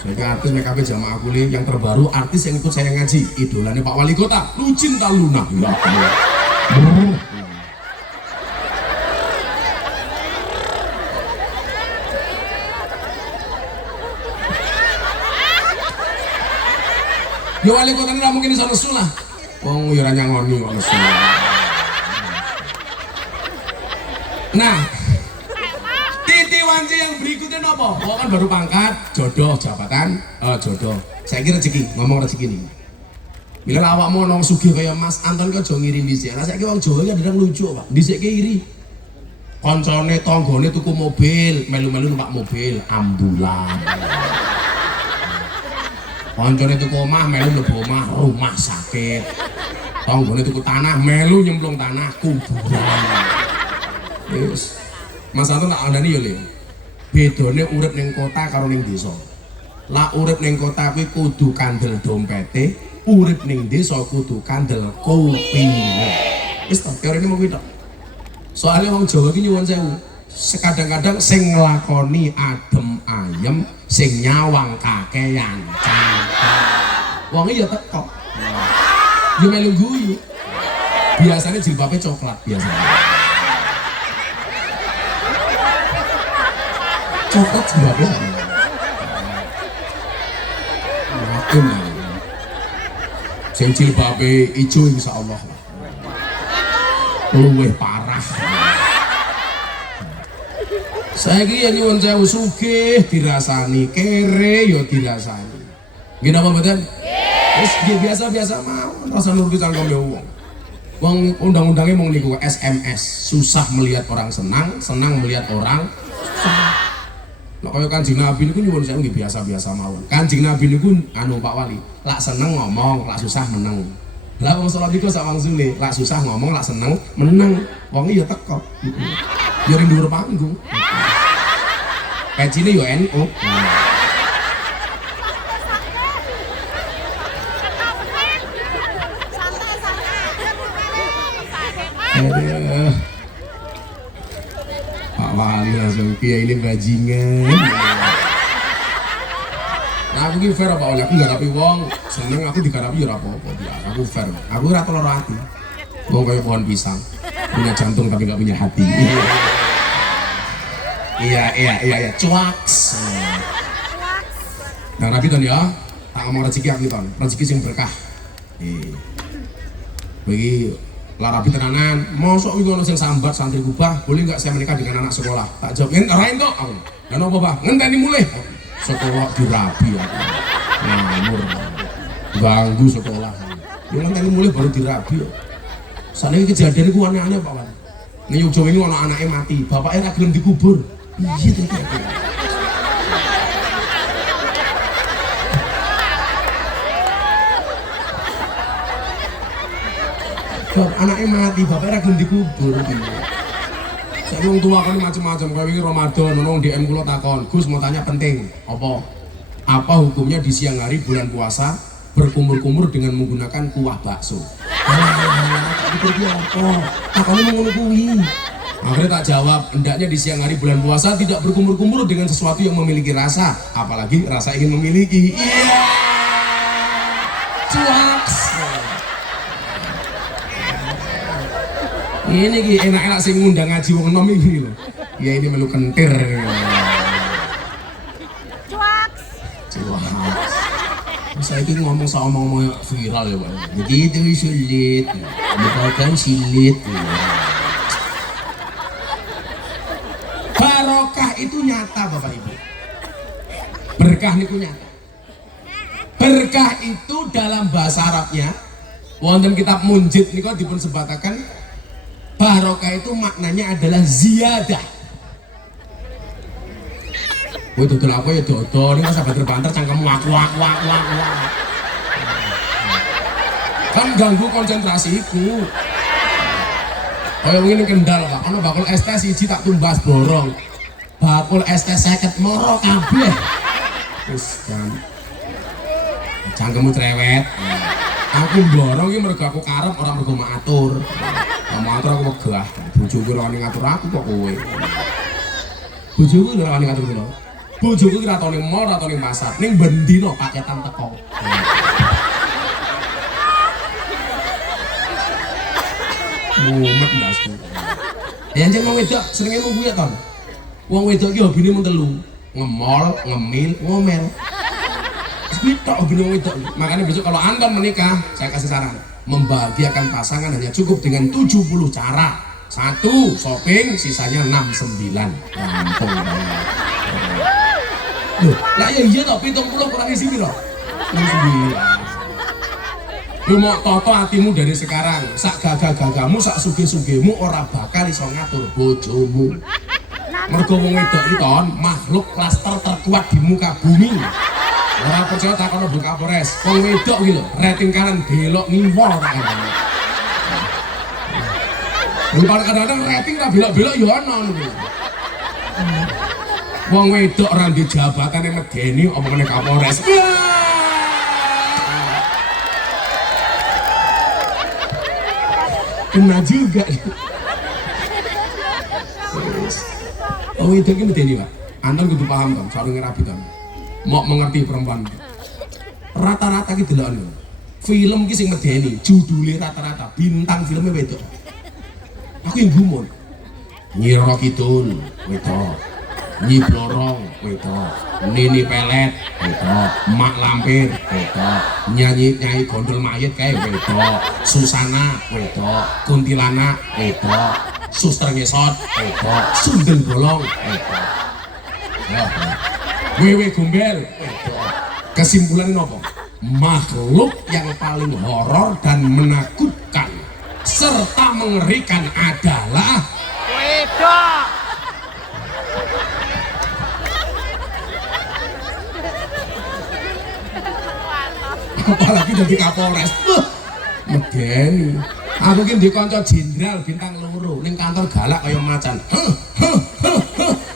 Saya artis make up jamaah kuliah yang terbaru, artis yang ikut saya ngaji, idolanya Pak Wali Kota, Lucinta Luna. Ya Allah. Ya Wali Kota ini mungkin bisa nesu lah. Wong ya nyangoni kok nesu. Nah, Titi Wanci yang berikutnya nopo? Oh kan baru pangkat, jodoh, jabatan, jodoh. Saya kira rezeki, ngomong rezeki nih. Bila awakmu nong sugih kaya Mas Anton kok aja ngirim dhisik. Lah saiki wong Jawa iki kadang lucu, Pak. Dhisike iri. Koncone tanggane tuku mobil, melu-melu numpak mobil ambulan. Koncone tuku omah, melu mlebu omah rumah sakit. Tanggane tuku tanah, melu nyemplung tanah kuburan. Wis. Mas Anton tak andani yo, Le. Bedane urip ning kota karo ning desa. Lah urip ning kota kuwi kudu kandel dompete. Urip ning desa kudu kandel kupinge. Wis to, teorine mung kuwi tok. Soale wong Jawa iki nyuwun sewu. Sekadang-kadang sing nglakoni adem ayem, sing nyawang kakeyan cangkem. Wong iki ya teko. Yo melu guyu. Biasanya jilbabe coklat biasanya. Coklat jilbabe. Makin Sing jilbabe ijo insyaallah luwih parah. Saiki yen nyuwun sewu sugih dirasani, kere ya dirasani. Nggih napa mboten? Wis biasa-biasa mawon, rasa nuruti cangkeme wong. Wong undang-undangnya mau niku SMS, susah melihat orang senang, senang melihat orang susah. Nah kaya Kanjeng Nabi niku nyuwun sewu nggih biasa-biasa mawon. Kanjeng Nabi niku anu Pak Wali, lak seneng ngomong, lak susah meneng. Lah wong salat iku sak wangsule, lak susah ngomong, lak seneng meneng. Wong ya teko. Ya ring dhuwur panggung. Pecine yo NU. Pak Wali langsung kiai ini bajingan. Nah aku ki fair Pak Wali, aku garapi wong seneng, aku digarapi ya apa-apa. Aku fair, aku ora tolor hati. Wong kaya pohon pisang, punya jantung tapi gak punya hati. Iya, cuaks. Nah Nabi ton ya, tak ngomong rezeki aku ton, rezeki sing berkah. Bagi larabi tenanan, mosok iki ono sing sambat santri kubah, boleh nggak saya menikah dengan anak sekolah? Tak jawab, ngentarain kok aku. Dan apa Pak? Ngenteni mulai. Sekolah dirabi aku. Ngawur. Ganggu sekolah. Ya ngenteni mulai baru dirabi. Saniki kejadian iku aneh-aneh Pak Wan. Ning Yogyakarta ini ono anake mati, bapaknya ra gelem dikubur. Iya to. Anaknya mati, bapaknya gelem dikubur. Saya wong tua kan macam-macam, kayak ini Ramadan, nong DM kulo takon, Gus mau tanya penting, apa hukumnya di siang hari bulan puasa berkumur-kumur dengan menggunakan kuah bakso? Itu dia apa? Takonnya mau ngono kuwi. Akhirnya tak jawab, hendaknya di siang hari bulan puasa tidak berkumur-kumur dengan sesuatu yang memiliki rasa, apalagi rasa ingin memiliki. Iya, cuaks. Ini ki enak-enak sing ngundang ngaji wong enom iki lho. Ya ini melu kentir. Cuaks. Cuaks. Saya ini ngomong sama ngomong viral ya Pak. Begitu sulit, bukan silit. Barokah itu nyata Bapak Ibu. Berkah itu nyata. Berkah itu dalam bahasa Arabnya, wonten kitab Munjid niku dipun sebataken barokah itu maknanya adalah ziyadah. Oh dodol apa ya dodol, ini sahabat terbantar cangkemmu wak. Kan ganggu konsentrasiku. Kayak ngene Kendal Pak, ana bakul es teh siji tak tumbas borong. Bakul es teh 50 moro kabeh. Wis kan. Cangkemmu cerewet. Aku borong iki mergo aku karep ora mergo matur. Matur aku wegah. Bojoku ora wani ngatur aku kok kowe. Bojoku ora wani ngatur kula. Bojoku ki ora tau ning mall, ora tau ning pasar, ning bendino paketan teko. Mumet ndasku. Ya anjen wong wedok senenge mung kuwi to. Wong wedok ki hobine mung telu, ngemol, ngemil, ngomel. Kuwi tok hobine wong wedok. Makanya besok kalau Anda menikah, saya kasih saran, membahagiakan pasangan hanya cukup dengan 70 cara. 1 shopping, sisanya 69. Gampang. Loh, lah ya iya toh 70 kurang isi piro? 69. Lu mau toto hatimu dari sekarang, sak gagah-gagahmu, sak sugih-sugihmu ora bakal iso ngatur bojomu. Mergo wong wedok iki ton makhluk klaster terkuat di muka bumi. Ora percaya takono Bu Kapolres, wong wedok iki lho, rating kanan belok niwol tak kandhane. Lha kadang-kadang rating ra belok-belok ya ana niku. Wong wedok ora ndek jabatan yang medeni apa meneh Kapolres. Kena juga. Oh itu kan medeni Pak. Anda kudu paham kan, sarung rapi kan. Mau mengerti perempuan. Rata-rata ki deloken. Film ki sing medeni, judule rata-rata bintang filmnya wedok. Aku yang gumun. Nyi Roro Kidul, wedok. Nyi Blorong, wedok, Nini Pelet wedok, Mak Lampir wedok, nyanyi gondol mayit kayak wedok, Susana wedok, Kuntilanak wedok, Suster Ngesot wedok, Sundel Bolong wedok, Wewe Gombel wedok. Kesimpulan apa? Makhluk yang paling horor dan menakutkan serta mengerikan adalah Wedok. apalagi jadi Kapolres. Medeni. Aku ki ndek kanca jenderal bintang loro ning kantor galak kaya macan.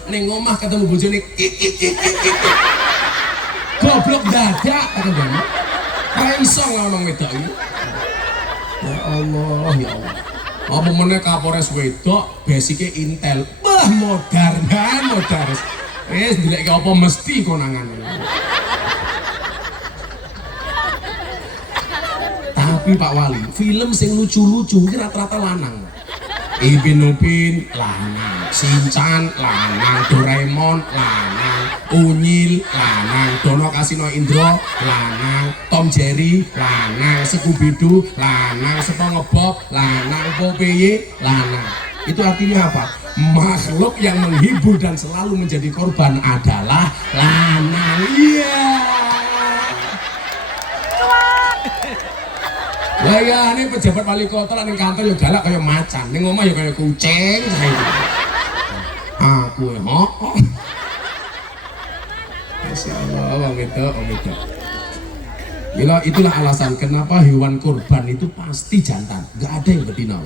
Ning omah ketemu bojone goblok dadak kata dene. Kayak iso ngomong wedok iki. Ya Allah, ya Allah. Apa meneh Kapolres wedok basike intel. Wah, modar kan, modar. Wis ndelok apa mesti konangan. Tapi Pak Wali, film sing lucu-lucu iki rata-rata lanang. Ipin Upin lanang, Shinchan lanang, Doraemon lanang, Unyil lanang, Dono Kasino Indro lanang, Tom Jerry lanang, Scooby Doo lanang, SpongeBob lanang, Popeye lanang. Itu artinya apa? Makhluk yang menghibur dan selalu menjadi korban adalah lanang. Iya. Lah ya ini pejabat wali kota lah ning kantor ya galak kaya macan, ning omah ya kaya kucing saiki. Aku hok. Masyaallah, wong wedok, wong wedok. Mila itulah alasan kenapa hewan kurban itu pasti jantan, enggak ada yang betina.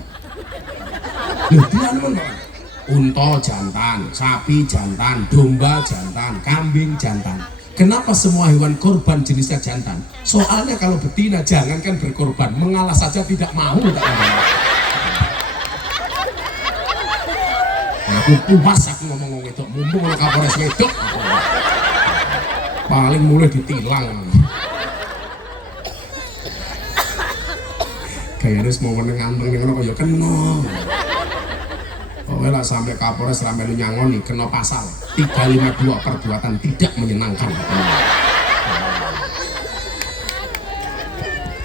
Loh, dia mana? Unta jantan, sapi jantan, domba jantan, kambing jantan. Kenapa semua hewan korban jenisnya jantan? Soalnya kalau betina jangankan berkorban, mengalah saja tidak mau. Aku puas aku ngomong itu, mumpung kalau Kapolres wedok paling mulai ditilang. Kayaknya semua menengah-menengah ngono kaya kena. Pokoknya lah sampai Kapolres sampai lu nyangoni kena pasal 352 perbuatan tidak menyenangkan.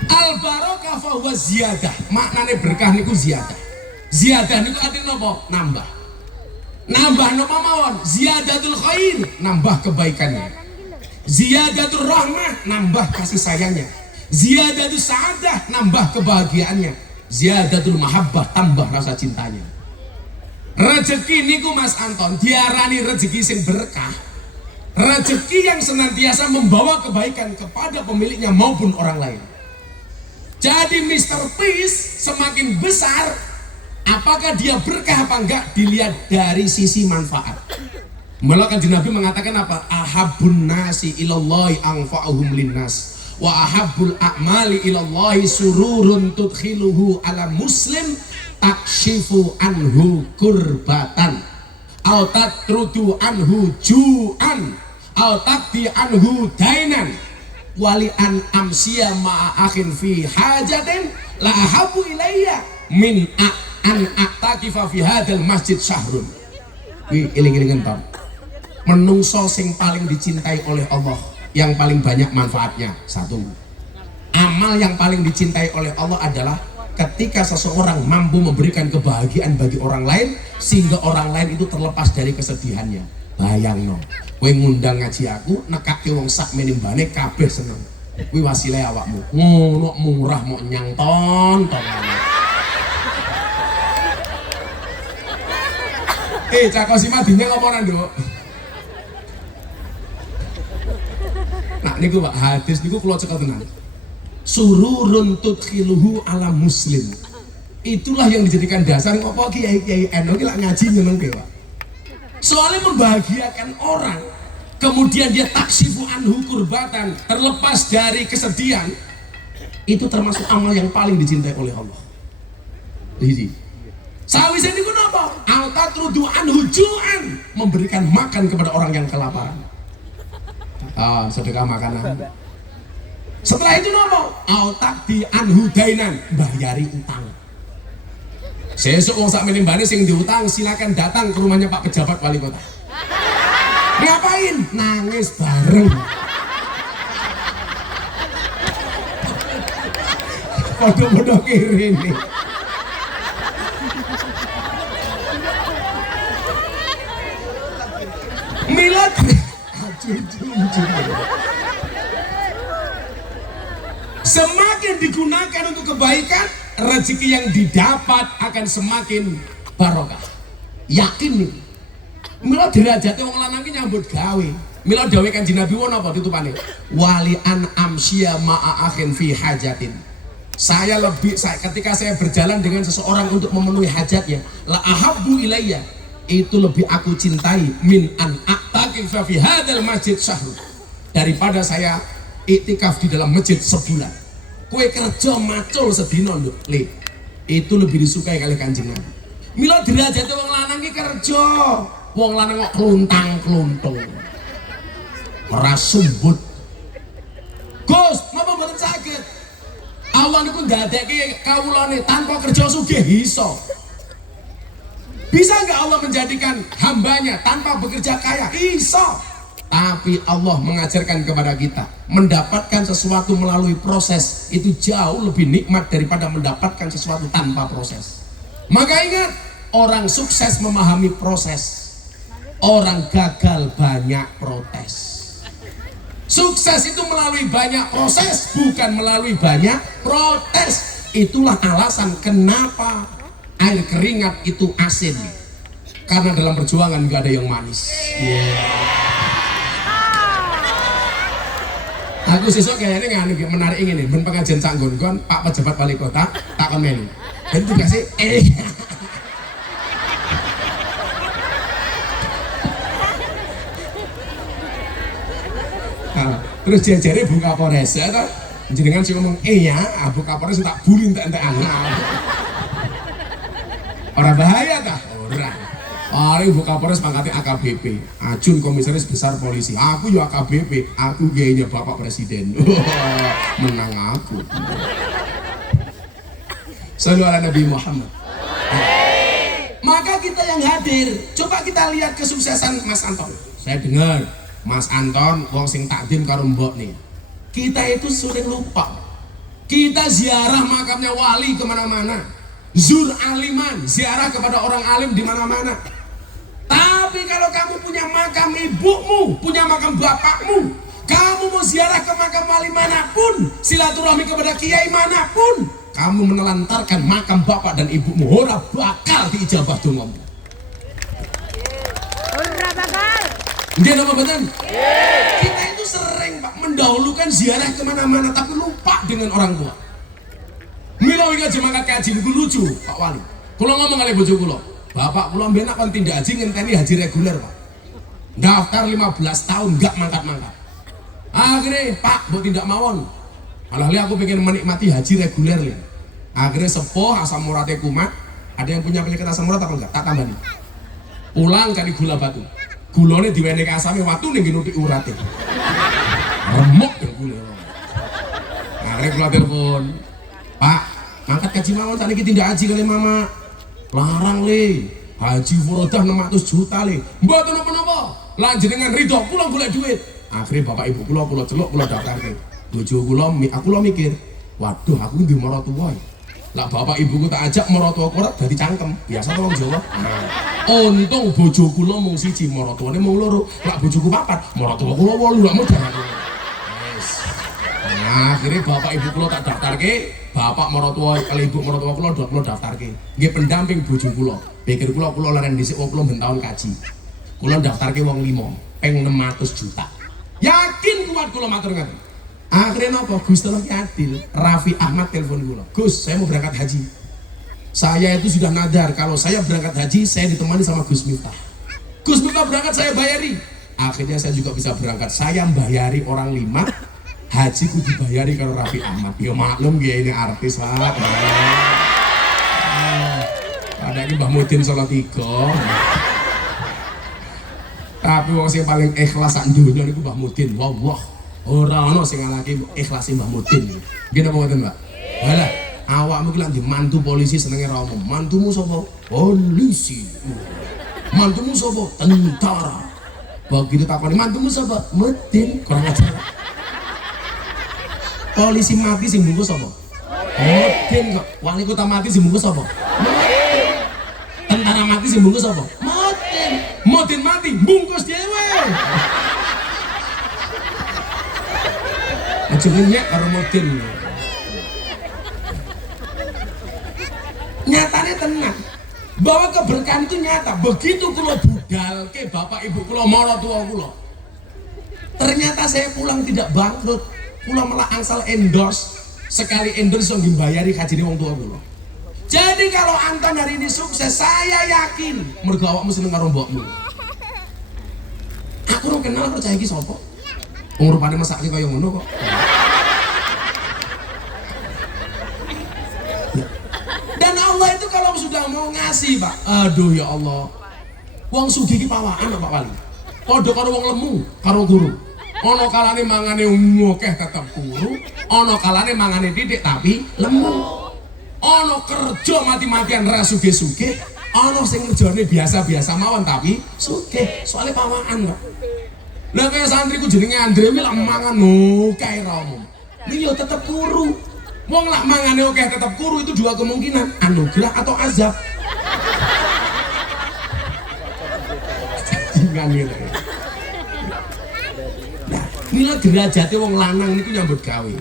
Al barokah fa huwa ziyadah. Maknane berkah niku ziyadah. Ziyadah niku artinya apa? Nambah. Nambah napa mawon? Ziyadatul khair, nambah kebaikannya. Ziyadatul rahmah, nambah kasih sayangnya. Ziyadatul sa'adah, nambah kebahagiaannya. Ziyadatul mahabbah, tambah rasa cintanya. Rezeki niku Mas Anton diarani rezeki sing berkah, rezeki yang senantiasa membawa kebaikan kepada pemiliknya maupun orang lain. Jadi Mr. Peace semakin besar, apakah dia berkah apa enggak dilihat dari sisi manfaat. Malah kan Nabi mengatakan apa? Ahabbun nasi ilallahi anfa'uhum linnas wa ahabbul a'mali ilallahi sururun tudkhiluhu ala muslim takshifu anhu kurbatan au tatrudu anhu ju'an au takdi anhu dainan wali an amsiya ma'a akhin fi hajatin la ahabu ilayya min an a'takifa fi hadal masjid syahrun. Iling-ilingan Tom, menungso sing paling dicintai oleh Allah yang paling banyak manfaatnya satu, amal yang paling dicintai oleh Allah adalah ketika seseorang mampu memberikan kebahagiaan bagi orang lain sehingga orang lain itu terlepas dari kesedihannya. Bayangno, kowe ngundang ngaji aku, nekake wong sak menimbane kabeh seneng. Kuwi wasile awakmu. Ngono murah mau nyang tonton. Cakosima dinyang apa ora, Nduk? Nah niku Pak, hadis niku kula cekel tenan. Sururun tudkhiluhu ala muslim. Itulah yang dijadikan dasar apa kiai-kiai NU ki lak ngaji nyenengke, Pak. Soalnya membahagiakan orang, kemudian dia taksifu anhu kurbatan, terlepas dari kesedihan, itu termasuk amal yang paling dicintai oleh Allah. Jadi sawise niku napa? Al tatrudu anhu ju'an, memberikan makan kepada orang yang kelaparan. Sedekah makanan. Setelah itu nopo? Autak di anhu dainan, bayari utang. Sesuk wong sak menimbane sing diutang silakan datang ke rumahnya Pak pejabat wali kota. Ngapain? Nangis bareng. Podo-podo kiri nih. Milad. Semakin digunakan untuk kebaikan, rezeki yang didapat akan semakin barokah. Yakin nih. Mila derajate wong lanang ki nyambut gawe. Mila dawuh Kanjeng Nabi wono apa tutupane? Wali an amsya ma'a akhin fi hajatin. Ketika saya berjalan dengan seseorang untuk memenuhi hajatnya, la ahabbu ilayya, itu lebih aku cintai min an a'takifa fi hadzal masjid syahr, daripada saya iktikaf di dalam masjid sebulan. Kue kerja macul sedina lho, Le. Itu lebih disukai kali Kanjeng Nabi. Mila derajate wong lanang ki kerja. Wong lanang kok kluntang-kluntung. Ora sumbut. Gus, napa mboten saged? Allah niku ndadekke kawulane tanpa kerja sugih iso. Bisa nggak Allah menjadikan hambanya tanpa bekerja kaya? Iso. Tapi Allah mengajarkan kepada kita mendapatkan sesuatu melalui proses itu jauh lebih nikmat daripada mendapatkan sesuatu tanpa proses. Maka ingat, orang sukses memahami proses. Orang gagal banyak protes. Sukses itu melalui banyak proses, bukan melalui banyak protes. Itulah alasan kenapa air keringat itu asin. Karena dalam perjuangan gak ada yang manis. Aku sesuk kayaknya nganu menarik ini, ben pengajian Cak Gon-gon, Pak Pejabat Wali Kota, tak melu. Dan juga sih, terus jajare Bu Kapolres ya toh jenengan sih ngomong ya Bu Kapolres tak bulin entek-entekan. Ora bahaya tah? Ora. Bu Kapolres pangkatnya AKBP, Ajun Komisaris Besar Polisi. Aku yo AKBP, aku gayanya Bapak Presiden. Menang aku. Sallu ala Nabi Muhammad. Maka kita yang hadir, coba kita lihat kesuksesan Mas Anton. Saya dengar Mas Anton, wong sing takdim karo mbok nih. Kita itu sering lupa. Kita ziarah makamnya wali kemana-mana, zur aliman, ziarah kepada orang alim di mana-mana. Tapi kalau kamu punya makam ibumu, punya makam bapakmu, kamu mau ziarah ke makam wali manapun, silaturahmi kepada kiai manapun, kamu menelantarkan makam bapak dan ibumu, ora bakal diijabah dongamu. Ora bakal. Dia nama betul? Kita itu sering Pak mendahulukan ziarah kemana-mana tapi lupa dengan orang tua. Milo ingat jemaat kaji itu lucu Pak Wali. Kalau ngomong kali bojo kulo, bapak kulo mbenak kon tindak haji ngenteni haji reguler Pak. Daftar 15 tahun nggak mangkat-mangkat. Akhirnya Pak buat tindak mawon. Malah aku pengen menikmati haji reguler nih. Akhirnya sepuh asam uratnya kumat. Ada yang punya penyakit asam urat apa enggak? Tak tambah nih. Pulang cari gula batu. Gulone diwenehi asame watu ning nutik urate. Remuk ben gule. Akhirnya kula telepon. Pak, mangkat kaji mawon sakniki tindak haji kali mama. Larang le. Haji furodah 600 juta le. Mboten napa-napa. Lan jenengan ridho kula golek duit. Akhirnya bapak ibu kula celuk kula daftarke. Bojo kula aku mikir, waduh aku ndi maratuwa. Lah bapak ibuku tak ajak maratuwa ora dadi cangkem. Biasa to wong Jawa. Untung bojo kula mung siji, maratuwane mung loro. Lah bojoku papat, maratuwa kula 8 lak modal. Wis. Nah, akhirnya bapak ibu kula tak daftarke, bapak maratuwa kali ibu maratuwa kula daftarke. Nggih pendamping bojo kula. Pikir kula leren dhisik wong kula ben taun kaji. Kula daftarke wong 5, peng 600 juta. Yakin kuat kula matur ngaten. Akhirnya nopo Gus tolong adil. Raffi Ahmad telepon kula. Gus, saya mau berangkat haji. Saya itu sudah nadar kalau saya berangkat haji saya ditemani sama Gus Miftah. Gus Miftah berangkat saya bayari. Akhirnya saya juga bisa berangkat. Saya bayari orang 5, hajiku dibayari kalau Raffi Ahmad. Ya maklum ya ini artis Pak. Ada ini Mbah Mudin Solo 3. Tapi wong sing paling ikhlas sak dunya niku Mbah Mudin. Wallah. Ora ono sing ngalahke ikhlase Mbah Mudin. Nggih napa mboten, Mbak? Halah, awakmu ki lak di mantu polisi senenge ra omong. Mantumu sapa? Polisi. Mantumu sapa? Tentara. Begitu takoni mantumu sapa? Medin, kurang ajar. Polisi mati sing bungkus sapa? Medin kok. Wali kota mati sing bungkus sapa? Medin. Tentara mati sing bungkus sapa? Medin. Medin mati bungkus dhewe. Jenenge karo Medin. Nyatanya tenang bahwa keberkahan itu nyata. Begitu kula budal ke bapak ibu kula mara tua kula, ternyata saya pulang tidak bangkrut. Kula malah angsal endorse, sekali endorse iso ngimbayari kajine wong tua kula. Jadi kalau Anton hari ini sukses, saya yakin mergo awakmu seneng karo mbokmu. Aku ora kenal percaya iki sapa, wong rupane mesake kaya ngono kok. Dan Allah itu kalau sudah mau ngasih, Pak, aduh ya Allah, wong sugih iki pawaan Pak Wali, padha karo wong lemu karo guru. Ono kalane mangane akeh tetep guru, ono kalane mangane titik tapi lemu. Ono kerja mati-matian ra sugih-sugih, ono sing kerjane biasa-biasa mawon tapi sugih, soalnya pawaan Pak. Lah kaya santriku jenenge Andre wi lak mangan akeh ra omong. Iki yo tetep guru. Wong lak mangane akeh tetep kuru, itu dua kemungkinan, anugerah atau azab. Jangan gitu. Nah, mila derajate wong lanang niku nyambut gawe.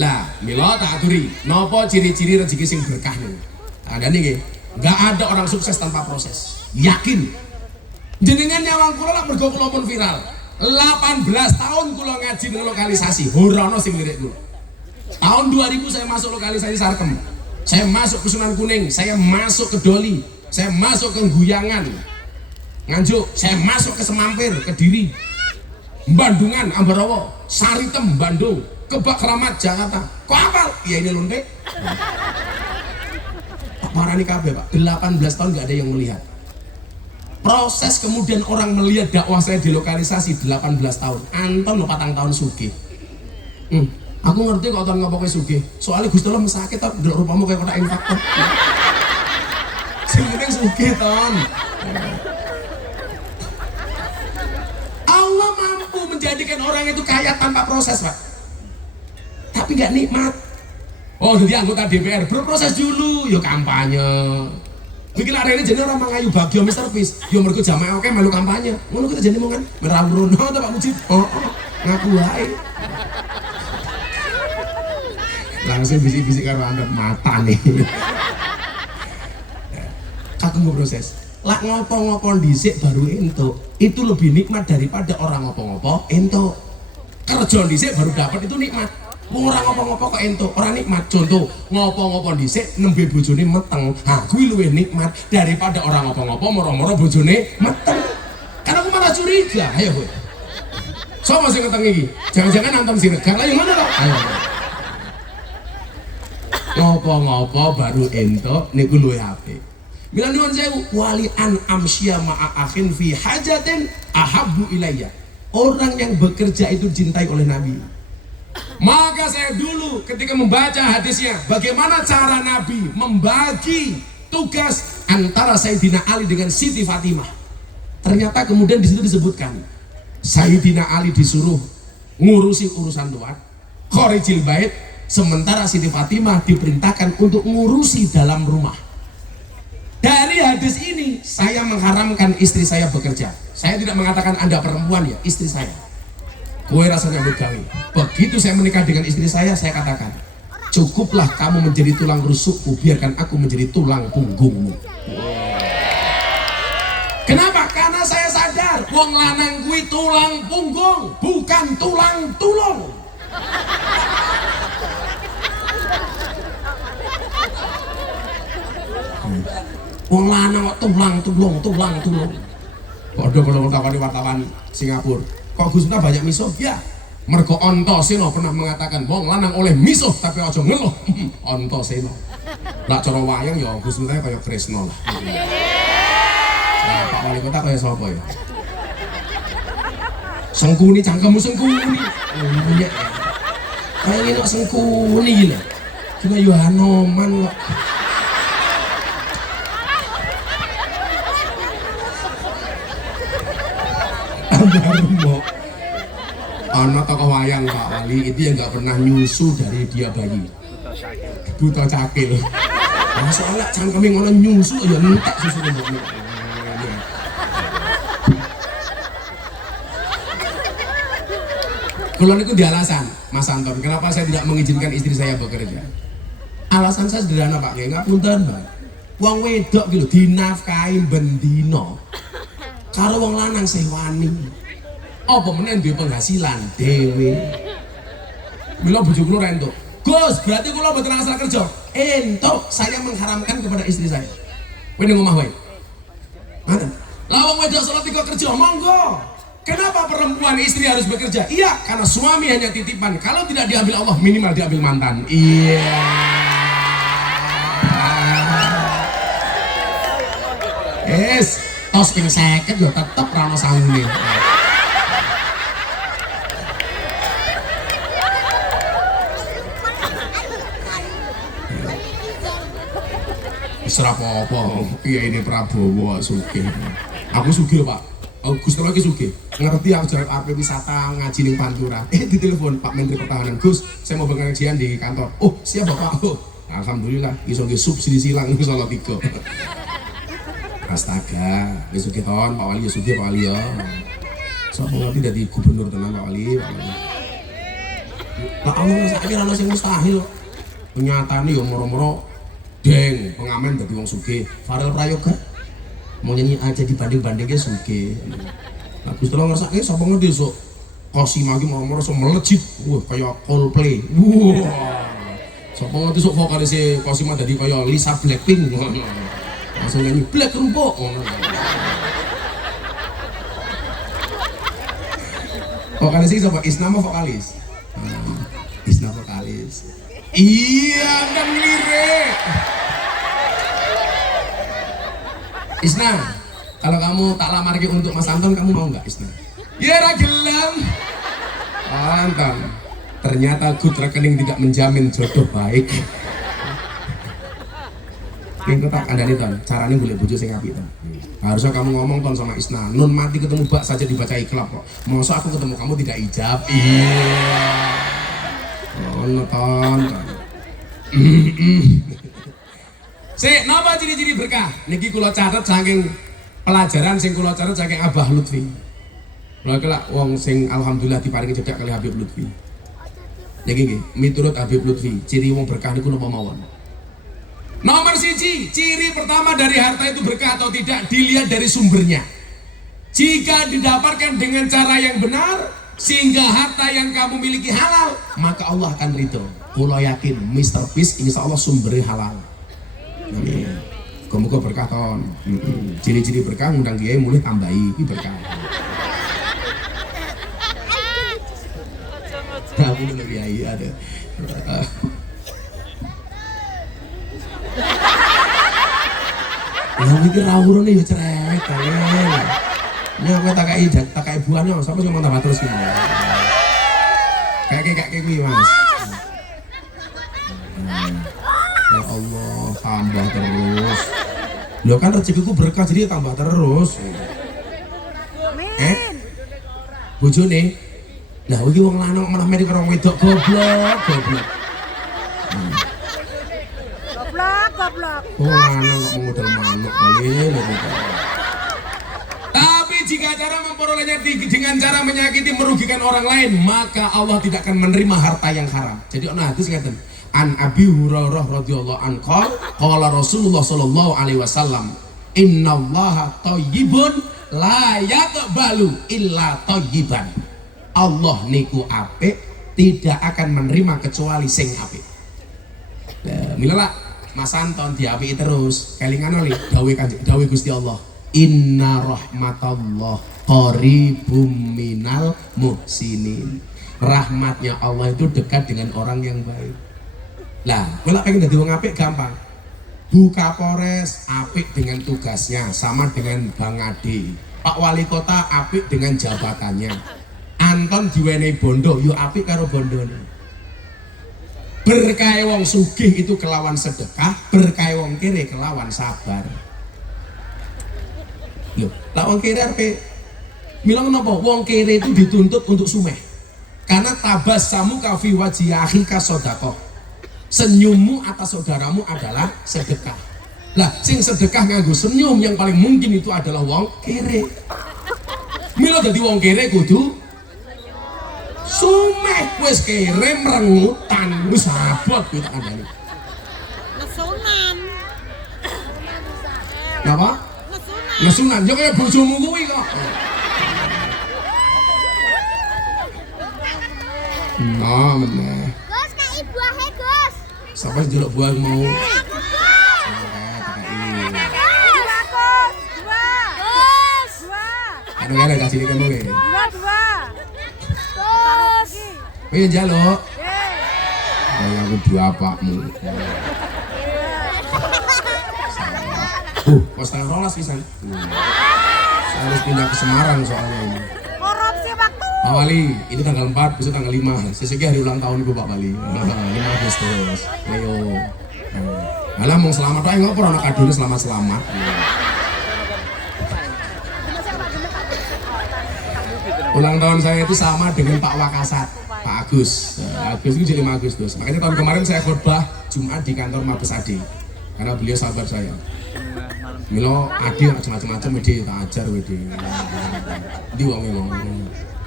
Lah, mila tak aturi, napa ciri-ciri rezeki sing berkah niku? Ada niki, enggak ada orang sukses tanpa proses. Yakin. Jenengan nyawang kula lak mergo kula pun viral. 18 tahun kula ngaji ning lokalisasi, ora ono sing lirik kula. Tahun 2000 saya masuk lokalisasi Sarkem, saya masuk ke Sunan Kuning, saya masuk ke Doli, saya masuk ke Guyangan, Nganjuk, saya masuk ke Semampir, Kediri, Bandungan, Ambarawa, Saritem, Bandung, Kebak Keramat, Jakarta. Kok apal? Ya ini lonte. Pak Marani kabeh Pak, 18 tahun nggak ada yang melihat. Proses kemudian orang melihat dakwah saya di lokalisasi 18 tahun. Anton 4 tahun sugih. Aku ngerti kok tahun ngapa kowe sugih. Soalnya Gusti Allah mesake ta ndelok rupamu kaya kotak infak. Sing penting sugih ton. Allah mampu menjadikan orang itu kaya tanpa proses, Pak. Tapi nggak nikmat. Oh, jadi anggota DPR berproses dulu, yo kampanye. Bikin hari ini jadi orang mengayu bagio Mr. Peace. Yo mergo jamaah oke melu kampanye. Ngono kita jadi mongan merambrono ta Pak Mujib. Oh, ngaku wae. Langsung bisik-bisik karo andep mata nih. Kagum proses. Lak ngopo-ngopo dhisik baru entuk. Itu lebih nikmat daripada orang ngopo-ngopo entuk. Kerja dhisik baru dapat itu nikmat. Wong ora ngopo-ngopo kok entuk, ora nikmat. Contoh, ngopo-ngopo dhisik nembe bojone meteng. Ha, kuwi luwih nikmat daripada orang ngopo-ngopo moro-moro bojone meteng. Karena aku malah curiga. Ayo kowe. Sopo sing meteng iki? Jangan-jangan Anton Siregar. Lah yang mana kok? Ayo. Ngopo-ngopo baru entuk niku luwih apik. Mila nuwun sewu, wali an amsya ma'a akhin fi hajatin ahabbu ilayya. Orang yang bekerja itu dicintai oleh Nabi. Maka saya dulu ketika membaca hadisnya, bagaimana cara Nabi membagi tugas antara Sayyidina Ali dengan Siti Fatimah. Ternyata kemudian di situ disebutkan Sayyidina Ali disuruh ngurusi urusan luar, khorijil bait, sementara Siti Fatimah diperintahkan untuk ngurusi dalam rumah. Dari hadis ini saya mengharamkan istri saya bekerja. Saya tidak mengatakan Anda perempuan ya, istri saya. Kowe rasanya begawe. Begitu saya menikah dengan istri saya katakan, cukuplah kamu menjadi tulang rusukku, biarkan aku menjadi tulang punggungmu. Kenapa? Karena saya sadar wong lanang kuwi tulang punggung, bukan tulang tulung. Wong lanang kok tulang tulung. Padha kalau takoni wartawan Singapura, kok Gus Miftah banyak misuh? Ya, mergo Antasena pernah mengatakan wong lanang oleh misuh tapi aja ngeluh. Antasena. Lah cara wayang ya Gus Miftah kaya Kresna lah. Nah, Pak Wali Kota kaya sapa ya? Sengkuni cangkemmu sengkuni. Punya. Kayak ngene kok sengkuni iki lho. Kena yo Hanoman kok. tambah remuk. Ana tokoh wayang Pak Wali itu yang nggak pernah nyusu dari dia bayi. Buta cakil. Nah, soalnya cangkeme ngono nyusu ya entek susu mbokmu. Kalau itu di alasan, Mas Anton, kenapa saya tidak mengizinkan istri saya bekerja? Alasan saya sederhana Pak, nggak punten Pak. Wong wedok gitu dinafkahi bendino, karo wong lanang sewani. Apa menen duwe penghasilan dhewe. Mila bojo kula ra entuk. Gus, berarti kula mboten asal kerja. Entuk, saya mengharamkan kepada istri saya. Kowe ning omah wae. Ngoten. Lah wong wedok salat iku kerja, monggo. Kenapa perempuan istri harus bekerja? Iya, karena suami hanya titipan. Kalau tidak diambil Allah, minimal diambil mantan. Iya. Yes, tos ping 50 yo tetep ra ono sangune. Serap apa? Iya ini Prabowo sugih. Aku sugih Pak. Gus lagi sugih. Ngerti aku jalan RP wisata ngaji ning Pantura. Ditelepon Pak Menteri Pertahanan. Gus, saya mau pengajian di kantor. Oh siap Bapak. Oh, alhamdulillah. Iso nggih subsidi silang Solo 3. Astaga, wis sugih ton Pak Wali, sugih Pak Wali ya. Sapa ngerti dadi gubernur tenan Pak Wali, Pak Wali. Lah Allah saiki ana sing mustahil. Nyatane yo moro-moro deng pengamen dadi wong sugih. Farel Prayoga mau nyanyi aja dibanding-bandingnya sugih. Nah Gusti Allah ngrasake sapa ngerti sok Cosima iki moro-moro sok melejit. Wah kaya Coldplay. Wah. Sapa ngerti sok vokalis Cosima dadi kaya Lisa Blackpink. Langsung nyanyi Black Kerupuk. Vokalis ini siapa? Isna mah vokalis. Isna vokalis. Iya, kan lirik. Isna, kalau kamu tak lamar untuk Mas Anton, kamu mau nggak Isna? Ya ragelam. Anton, ternyata good rekening tidak menjamin jodoh baik. Yang tak ada nih ton, caranya boleh bujuk sing apik ton. Harusnya kamu ngomong ton sama Isna, nun mati ketemu bak saja dibaca iklap kok. Masa aku ketemu kamu tidak ijab? Iya. Oh ton. Sik, napa ciri-ciri berkah? Niki kula catet saking pelajaran sing kula catet saking Abah Lutfi. Kula kelak wong sing alhamdulillah diparingi cedhak kali Habib Lutfi. Niki nggih, miturut Habib Lutfi, ciri wong berkah niku napa mawon? Nomor siji, ciri pertama dari harta itu berkah atau tidak dilihat dari sumbernya. Jika didapatkan dengan cara yang benar, sehingga harta yang kamu miliki halal, maka Allah akan ridho. Kula yakin Mr. Peace insya Allah sumbernya halal. Amin. Muga berkah ton. Ciri-ciri berkah ngundang kiai mulai tambahi iki berkah. Aku bener kiai ada. Yang mikir rawurane ya cerewet kalian. Ini aku tak kai buahnya, sama sih mau tambah terus gitu. Kayak kuwi Mas. Ya Allah, tambah terus. Lo kan rezekiku berkah jadi tambah terus. Bojone. Lah iki wong lanang meneh meri karo wedok goblok. Goblok. Oh, lanang kok modal manuk kali. Tapi jika cara memperolehnya dengan cara menyakiti, merugikan orang lain, maka Allah tidak akan menerima harta yang haram. Jadi ana hadis ngaten. An Abi Hurairah radhiyallahu anhu qala Rasulullah sallallahu alaihi wasallam, "Innallaha thayyibun la yaqbalu illa thayyiban." Allah niku apik, tidak akan menerima kecuali sing apik. Milala Mas Anton diapiki terus. Kelingan oli dawuh Gusti Allah. Inna rahmatallah qaribum minal muhsinin. Rahmatnya Allah itu dekat dengan orang yang baik. Lah, kalau pengen dadi wong apik gampang. Buka Polres apik dengan tugasnya, sama dengan Bang Ade. Pak Wali Kota apik dengan jabatannya. Anton diwenehi bondo, yo apik karo bondone. Berkah wong sugih itu kelawan sedekah, berkah wong kere kelawan sabar. Loh, lah wong kere arepe Mila kenapa? Wong kere itu dituntut untuk sumeh. Karena tabassamu ka fi wajhi akhika sedekah. Senyummu atas saudaramu adalah sedekah. Lah, sing sedekah nganggo senyum yang paling mungkin itu adalah wong kere. Mila dadi wong kere kudu sumeh, wis kere merengutan, wis abot kuwi tak kandhani. Nesunan. Napa? Nesunan, yo kaya bojomu kuwi kok. Nah, meneh. Gus, kei buahe, Gus. Sapa sing njaluk buah mau? Aku, Gus. Dua. Gus. Ada kasih ikan dulu. Dua. Gus. Kowe njaluk. Kaya aku bapakmu. Kok setengah rolas pisan. Saya harus pindah ke Semarang soalnya ini. Korupsi waktu. Pak Wali, ini tanggal 4, besok tanggal 5. Sesegi hari ulang tahun ibu Pak Wali. 5 Agustus. Ayo. Malah mau selamat aja ngopo ana kadone selamat-selamat. Ulang tahun saya itu sama dengan Pak Wakasat, Pak Agus. Agus itu jadi 5 Agustus. Makanya tahun kemarin saya khotbah Jumat di kantor Mabes Adi. Karena beliau sahabat saya. Milo Adi macam-macam wedi tak ajar wedi. Di wong ngomong.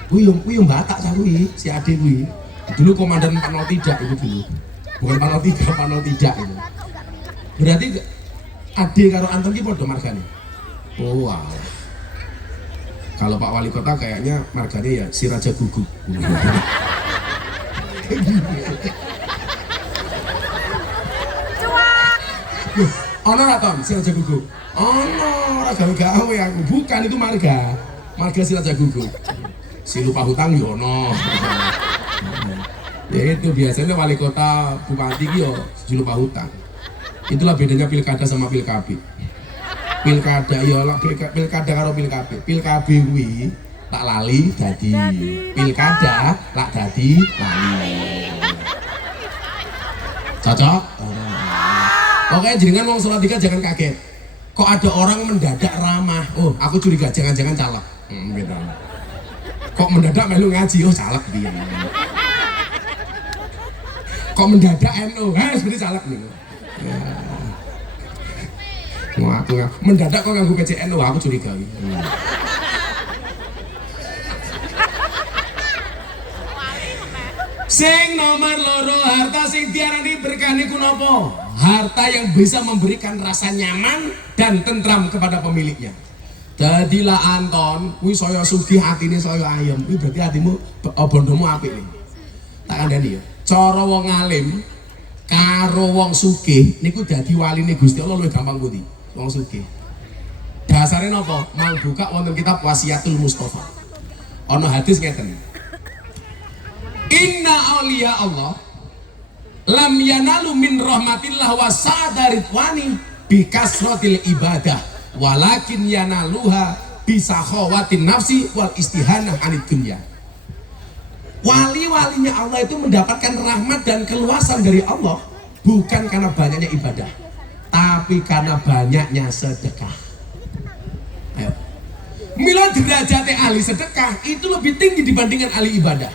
Kuwi yo Batak cah kuwi, si Ade kuwi. Dulu komandan Panol Tidak itu dulu. Bukan Panol Tidak, Panol Tidak itu. Berarti Ade karo Anton ki padha margane. Oh wow. Kalau Pak Wali Kota kayaknya margane ya si Raja Guguk. Ono ra Tom si Raja Guguk? Ono, ora gawe-gawe aku. Bukan itu marga. Marga si Raja Guguk. Si lupa hutang yo ono. Ya itu biasanya wali kota bupati ki yo si lupa hutang. Itulah bedanya pilkada sama pilkabi. Pilkada yo lah pilkada karo pilkabi. Pilkabi kuwi tak lali dadi pilkada lak dadi lali. Cocok? Pokoknya jenengan wong Salatiga jangan kaget. Kok ada orang mendadak ramah? Oh, aku curiga jangan-jangan caleg. Gitu. Kok mendadak melu ngaji? Oh, caleg dia. Kok mendadak NU? Seperti caleg nih. Ya. Wah, aku mendadak kok nganggo PCN? Wah, aku curiga. Sing nomor loro harta sing diarani berkah niku napa? Harta yang bisa memberikan rasa nyaman dan tentram kepada pemiliknya. Jadilah Anton, kuwi saya sugih atine saya ayem. Kuwi berarti hatimu bondomu apik nih. Tak kandhani ya. Cara wong alim karo wong sugih niku dadi waline Gusti Allah luwih gampang pundi? Wong sugih. Dasare napa? Mau buka wonten kitab Wasiatul Mustofa. Ana hadis ngeten. Inna auliya Allah lam yanalu min rahmatillah wa sa'daritwani bikasratil ibadah walakin yanaluha bisakhawatin nafsi wal istihanah anid dunya. Wali-walinya Allah itu mendapatkan rahmat dan keluasan dari Allah bukan karena banyaknya ibadah tapi karena banyaknya sedekah. Ayo. Mila derajate ahli sedekah itu lebih tinggi dibandingkan ahli ibadah.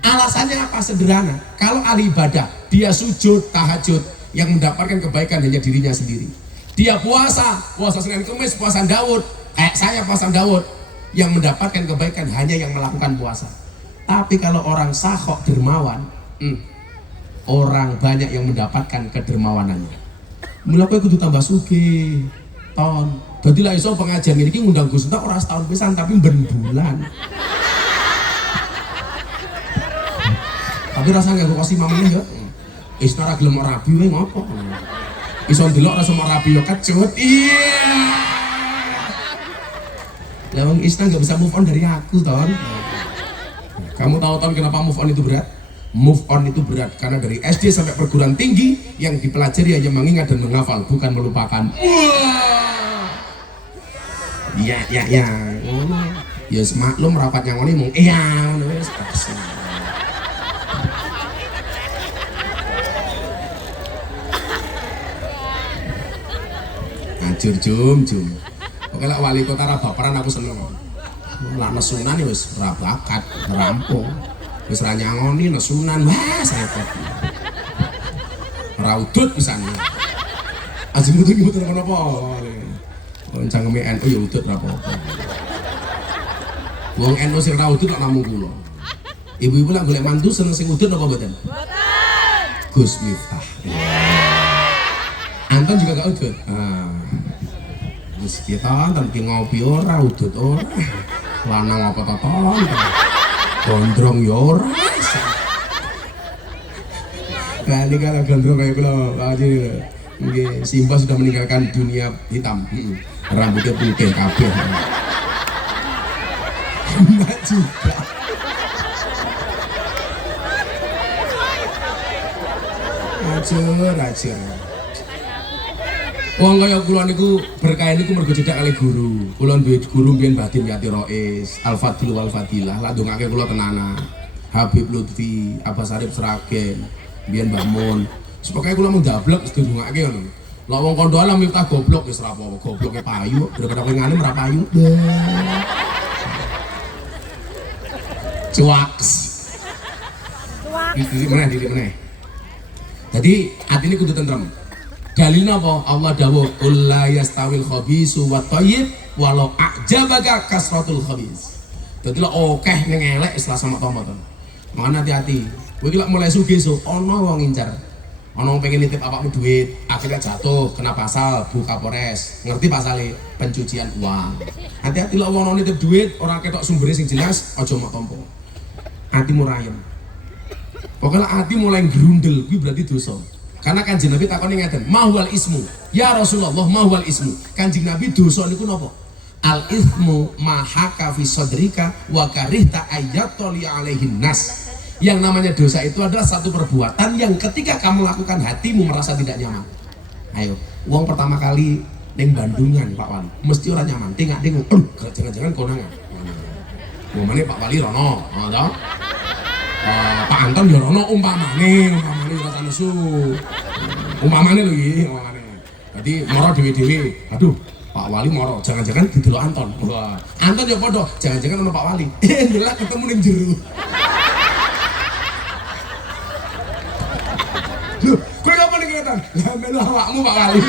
Alasannya apa? Sederhana. Kalau ahli ibadah, dia sujud, tahajud, yang mendapatkan kebaikan hanya dirinya sendiri. Dia puasa Senin Kamis, puasa Daud, kayak saya puasa Daud, yang mendapatkan kebaikan hanya yang melakukan puasa. Tapi kalau orang sakhok dermawan, orang banyak yang mendapatkan kedermawanannya. Mula kowe kudu tambah sugih, Ton. Dadi lah iso pengajian iki ngundang Gus Entak ora setahun pisan tapi ben bulan. Tapi rasanya gak kasih mamanya ya. Istana gelem rabi wae ngopo. Iso ndelok rasa mau rabi yo kecut. Iya. Lah wong Isna gak bisa move on dari aku, Ton. Kamu tahu Ton kenapa move on itu berat? Move on itu berat karena dari SD sampai perguruan tinggi yang dipelajari hanya mengingat dan menghafal, bukan melupakan. Iya. Ya semaklum rapat yang ngene mung iya ngono wis. Jum. Oke lah wali kota ra baperan aku seneng. Lah nesunan ya wis ora bakat, rampung. Wis ra nyangoni nesunan, wah repot. Ora udut pisane. Ajeng muter-muter apa? Wong cangkeme NU ya udut ora apa-apa. Wong NU sing ra udut kok namung kula. Ibu-ibu lah golek mantu seneng sing udut apa mboten? Mboten. Gus Miftah. Anton juga gak udut. Wis kita anton ki ngopi ora udut ora. Lanang apa toton. Gondrong ya ora. Kali kalau gondrong kayak kula aja. Nggih, Simba sudah meninggalkan dunia hitam. Rambutnya putih kabeh. Enggak juga. Ajar. Wong kaya kula niku berkah niku mergo cedak kali guru. Kula duwe guru mbiyen Badim Yati Rois, Al-Fadil wal Fadilah. Lah ndongake kula tenanan. Habib Lutfi, Abbas Arif Sragen, mbiyen Mbah Mun. Supaya kula mung dablek mesti ndongake ngono. Lah wong kandha alam Miftah goblok wis ora apa-apa, gobloke payu, daripada kowe ngalim ora payu. Cuaks. Didik meneh. Jadi atine kudu tentrem. Dalilnya apa? Allah dawuh, "Qul la yastawil khabisu wat thayyib walau a'jabaka kasratul khabis." Dadi lek akeh ning elek istilah sama to. Makane hati-hati. Kowe iki lek mulai sugih so ana wong ngincar. Ana wong pengen nitip awakmu duit, akhirnya jatuh kena pasal Bu Kapolres. Ngerti pasale pencucian uang. Hati-hati lek wong nitip duit ora ketok sumbere sing jelas, aja mak tampa. Atimu rayem. Pokoknya hati mulai gerundel, itu berarti dosa. Karena Kanjeng Nabi takoni ngeten, mahwal ismu. Ya Rasulullah, mahwal ismu. Kanjeng Nabi dosa niku napa? Al ismu mahaka fi sadrika wa karihta ayyatali alaihin nas. Yang namanya dosa itu adalah satu perbuatan yang ketika kamu lakukan hatimu merasa tidak nyaman. Ayo, uang pertama kali neng Bandungan Pak Wali, mesti orang nyaman. Tengok, jangan-jangan konangan. Umpamane Pak Wali rono, toh? Pak Anton ya rono umpamane rasa nesu. Umpamane lho iki, umpamane. Dadi moro dhewe-dhewe. Aduh, Pak Wali moro, jangan-jangan didelok Anton. Wah, Anton ya padha, jangan-jangan ono Pak Wali. Ndelok ketemu ning jero. Loh, kowe apa ning ketan? Lah melu awakmu Pak Wali.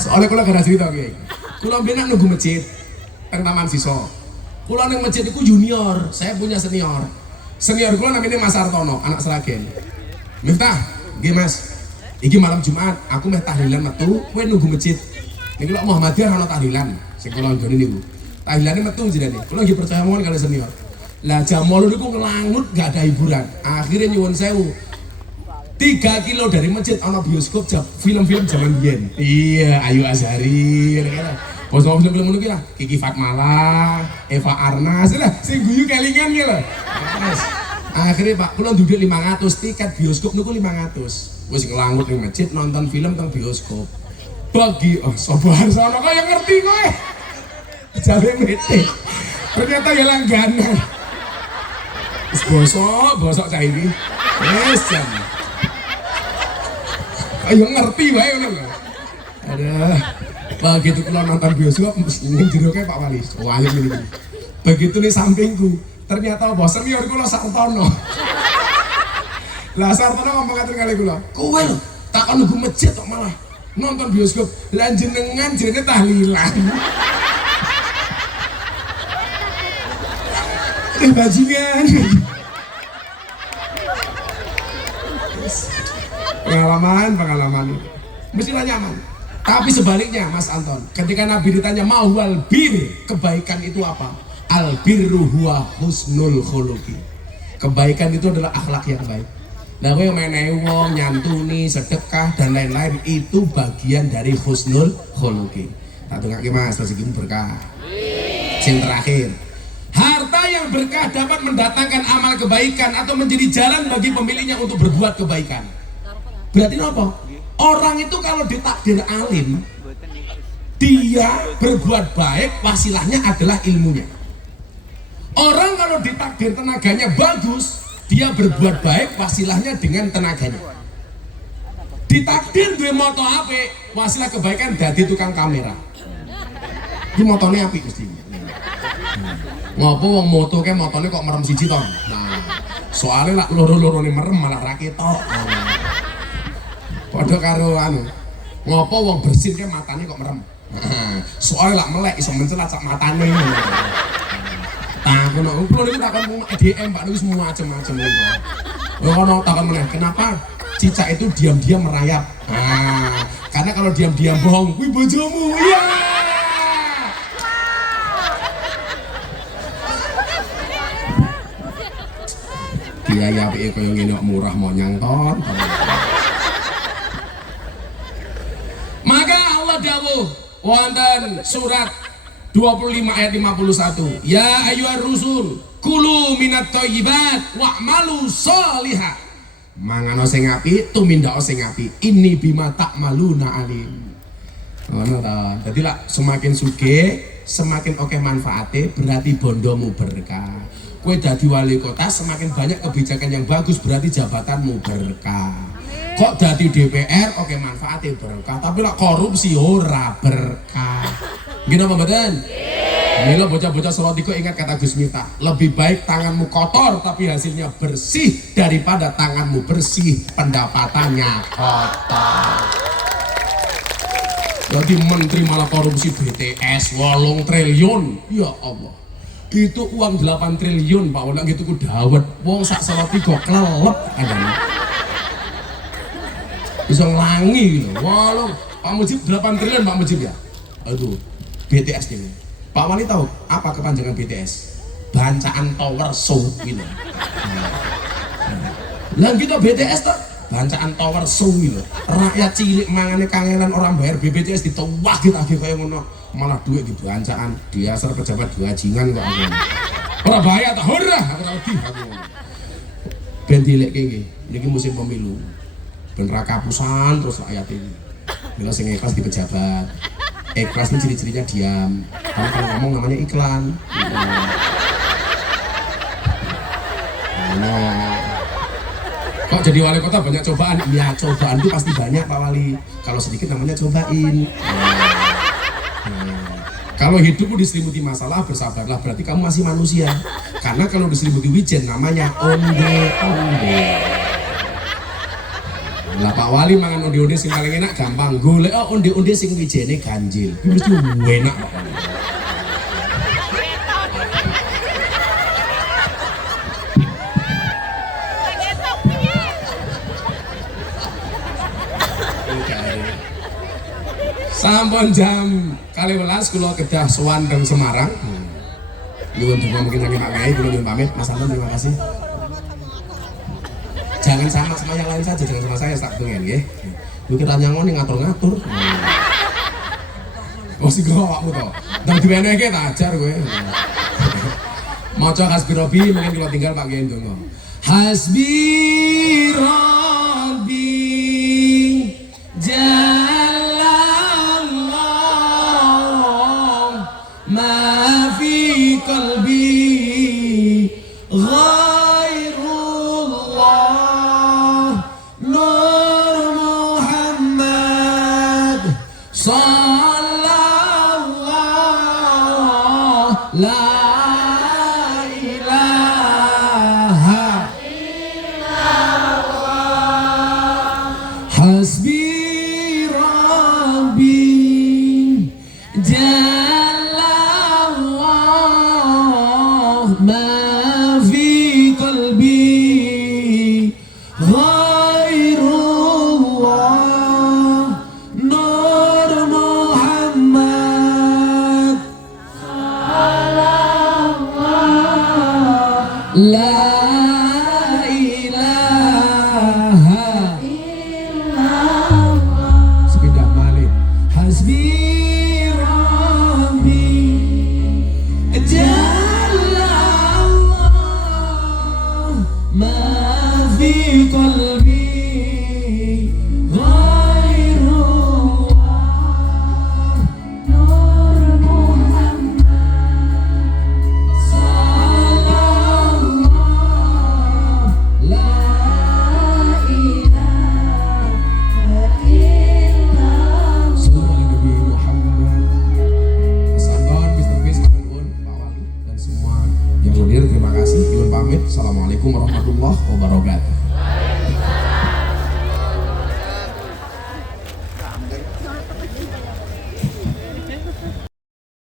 Soalnya kula gara cerita iki. Kula mbiyen nunggu masjid teng Taman Siso. Kula ning masjid iku junior, saya punya senior. Senior kula namanya Mas Artono, anak Sragen. Miftah, nggih Mas. Iki malam Jumat, aku meh tahlilan metu, kowe nunggu masjid. Niki lho Muhammadiyah ana tahlilan, sing kula nggone niku. Tahlilane metu jenenge. Kula nggih percaya mawon kali senior. Lah jam 8 niku ngelangut gak ada hiburan. Akhirnya nyuwun sewu. 3 kilo dari masjid ana bioskop film-film zaman biyen. Iya, Ayu Azhari. Bos-bos film ngono ki lah, Kiki Fatmala, Eva Arnas lah, sing guyu kelingan ki lho. Wes. Akhirnya Pak, kula nduduk 500 tiket bioskop niku 500. Wis ngelangut ning masjid nonton film teng bioskop. Bagi sobar sono kok yang ngerti kowe. Jawe mete. Ternyata ya langganan. Wis bosok cah iki. Wis jam. Ayo ngerti wae ngono lho. Ada begitu kalau nonton bioskop mesti diroke Pak Wali. Wah, ini. Begitu nih sampingku, ternyata bos senior kula Sartono. Lah Sartono ngomong ngaten kali kula. Kowe lho, tak kon nunggu masjid kok malah nonton bioskop. Lah jenengan jenenge tahlilan. Bajingan. Pengalaman mestilah nyaman. Tapi sebaliknya Mas Anton, ketika Nabi ditanya mauwal bir, kebaikan itu apa? Al birru huwa husnul khuluqi. Kebaikan itu adalah akhlak yang baik. Nah, kowe menehi wong, nyantuni, sedekah dan lain-lain itu bagian dari husnul khuluqi. Tak dongake Mas, rezeki berkah. Yang terakhir, harta yang berkah dapat mendatangkan amal kebaikan atau menjadi jalan bagi pemiliknya untuk berbuat kebaikan. Berarti apa? Orang itu kalau ditakdir alim, dia berbuat baik, wasilahnya adalah ilmunya. Orang kalau ditakdir tenaganya bagus, dia berbuat baik, wasilahnya dengan tenaganya. Ditakdir duwe moto apik, wasilah kebaikan dadi tukang kamera. Iki motone apik mesti. Ngopo wong moto ke motone kok merem siji to. Nah, soalnya lak loro-lorone merem malah ra ketok. Padha karo anu. Ngopo wong bersin ke matane kok merem. Soalnya lak melek iso mencelat sak matane. Takon kok niku takon DM Pak niku semua macam-macam niku. Ono takon meneh, kenapa cicak itu diam-diam merayap? Nah, karena kalau diam-diam bohong, kuwi bojomu. Iya. Kiai apike kaya ngene kok murah monyang ton. Maka Allah dawuh wonten surat 25 ayat 51. Ya ayyuhar rusul kulu minat thayyibat wa'malu sholihah. Mangano sing apik, tumindakno sing apik. Ini bima ta'maluna alim. Ngono ta. Dadi lak semakin sugih, semakin oke manfaate, berarti bondomu berkah. Kue dadi wali kota, semakin banyak kebijakan yang bagus, berarti jabatanmu berkah. Kok dadi DPR, oke manfaatnya berkah, tapi lah korupsi ora berkah. Gini apa mboten? Mila bocah-bocah Salatiga ingat kata Gus Miftah, lebih baik tanganmu kotor tapi hasilnya bersih daripada tanganmu bersih pendapatannya kotor. Jadi menteri malah korupsi BTS 8 triliun, ya Allah. Itu uang 8 triliun Pak Ulang gitu ku dawet wong sak Salatiga kelelep kadang bisa ngelangi gitu. Walau Pak Mujib 8 triliun Pak Mujib ya. Aduh BTS ini Pak Wali tahu apa kepanjangan BTS? Bancaan Tower Show gitu. Lah gitu BTS tuh bancaan Tower Show gitu. Rakyat cilik mangane kangenan orang bayar BPJS ditewah ditagih kaya ngono. Malah duit di bancaan dasar pejabat bajingan kok aku. Ora bahaya ta ora aku ora wedi aku. Ben dilek iki niki musim pemilu. Ben ra kapusan terus rakyat ini. Mila sing ikhlas di pejabat. Ikhlas ini ciri-cirinya diam. Karena kalau ngomong namanya iklan. Nah. Kok jadi wali kota banyak cobaan? Iya, cobaan itu pasti banyak Pak Wali. Kalau sedikit namanya cobain. Kalau hidupmu diselimuti masalah, bersabarlah, berarti kamu masih manusia. Karena kalau diselimuti wijen namanya onde-onde. Lah Pak Wali mangan onde-onde sing paling enak gampang. Golek onde-onde sing wijene ganjil. Iki mesti enak Pak Wali. Sampun jam 12 kula kedah sowan teng Semarang. Nyuwun donga mungkin lagi Pak Kiai, kula nyuwun pamit. Mas Anton terima kasih. Jangan sama yang lain saja, jangan sama saya tak pengen nggih. Lu kita nyangoni ngatur-ngatur. Oh sing awakmu to. Ndang diwenehke tak ajar kowe. Maca Hasbi Rabbi mungkin kula tinggal Pak Kiai donga. Hasbi Rabbi ما في قلبي غير الله نور محمد صلى الله لا إله إلا الله حسبي ربي ما في قلبي غير الله نور محمد صلى الله لا إله إلا warahmatullahi wabarakatuh.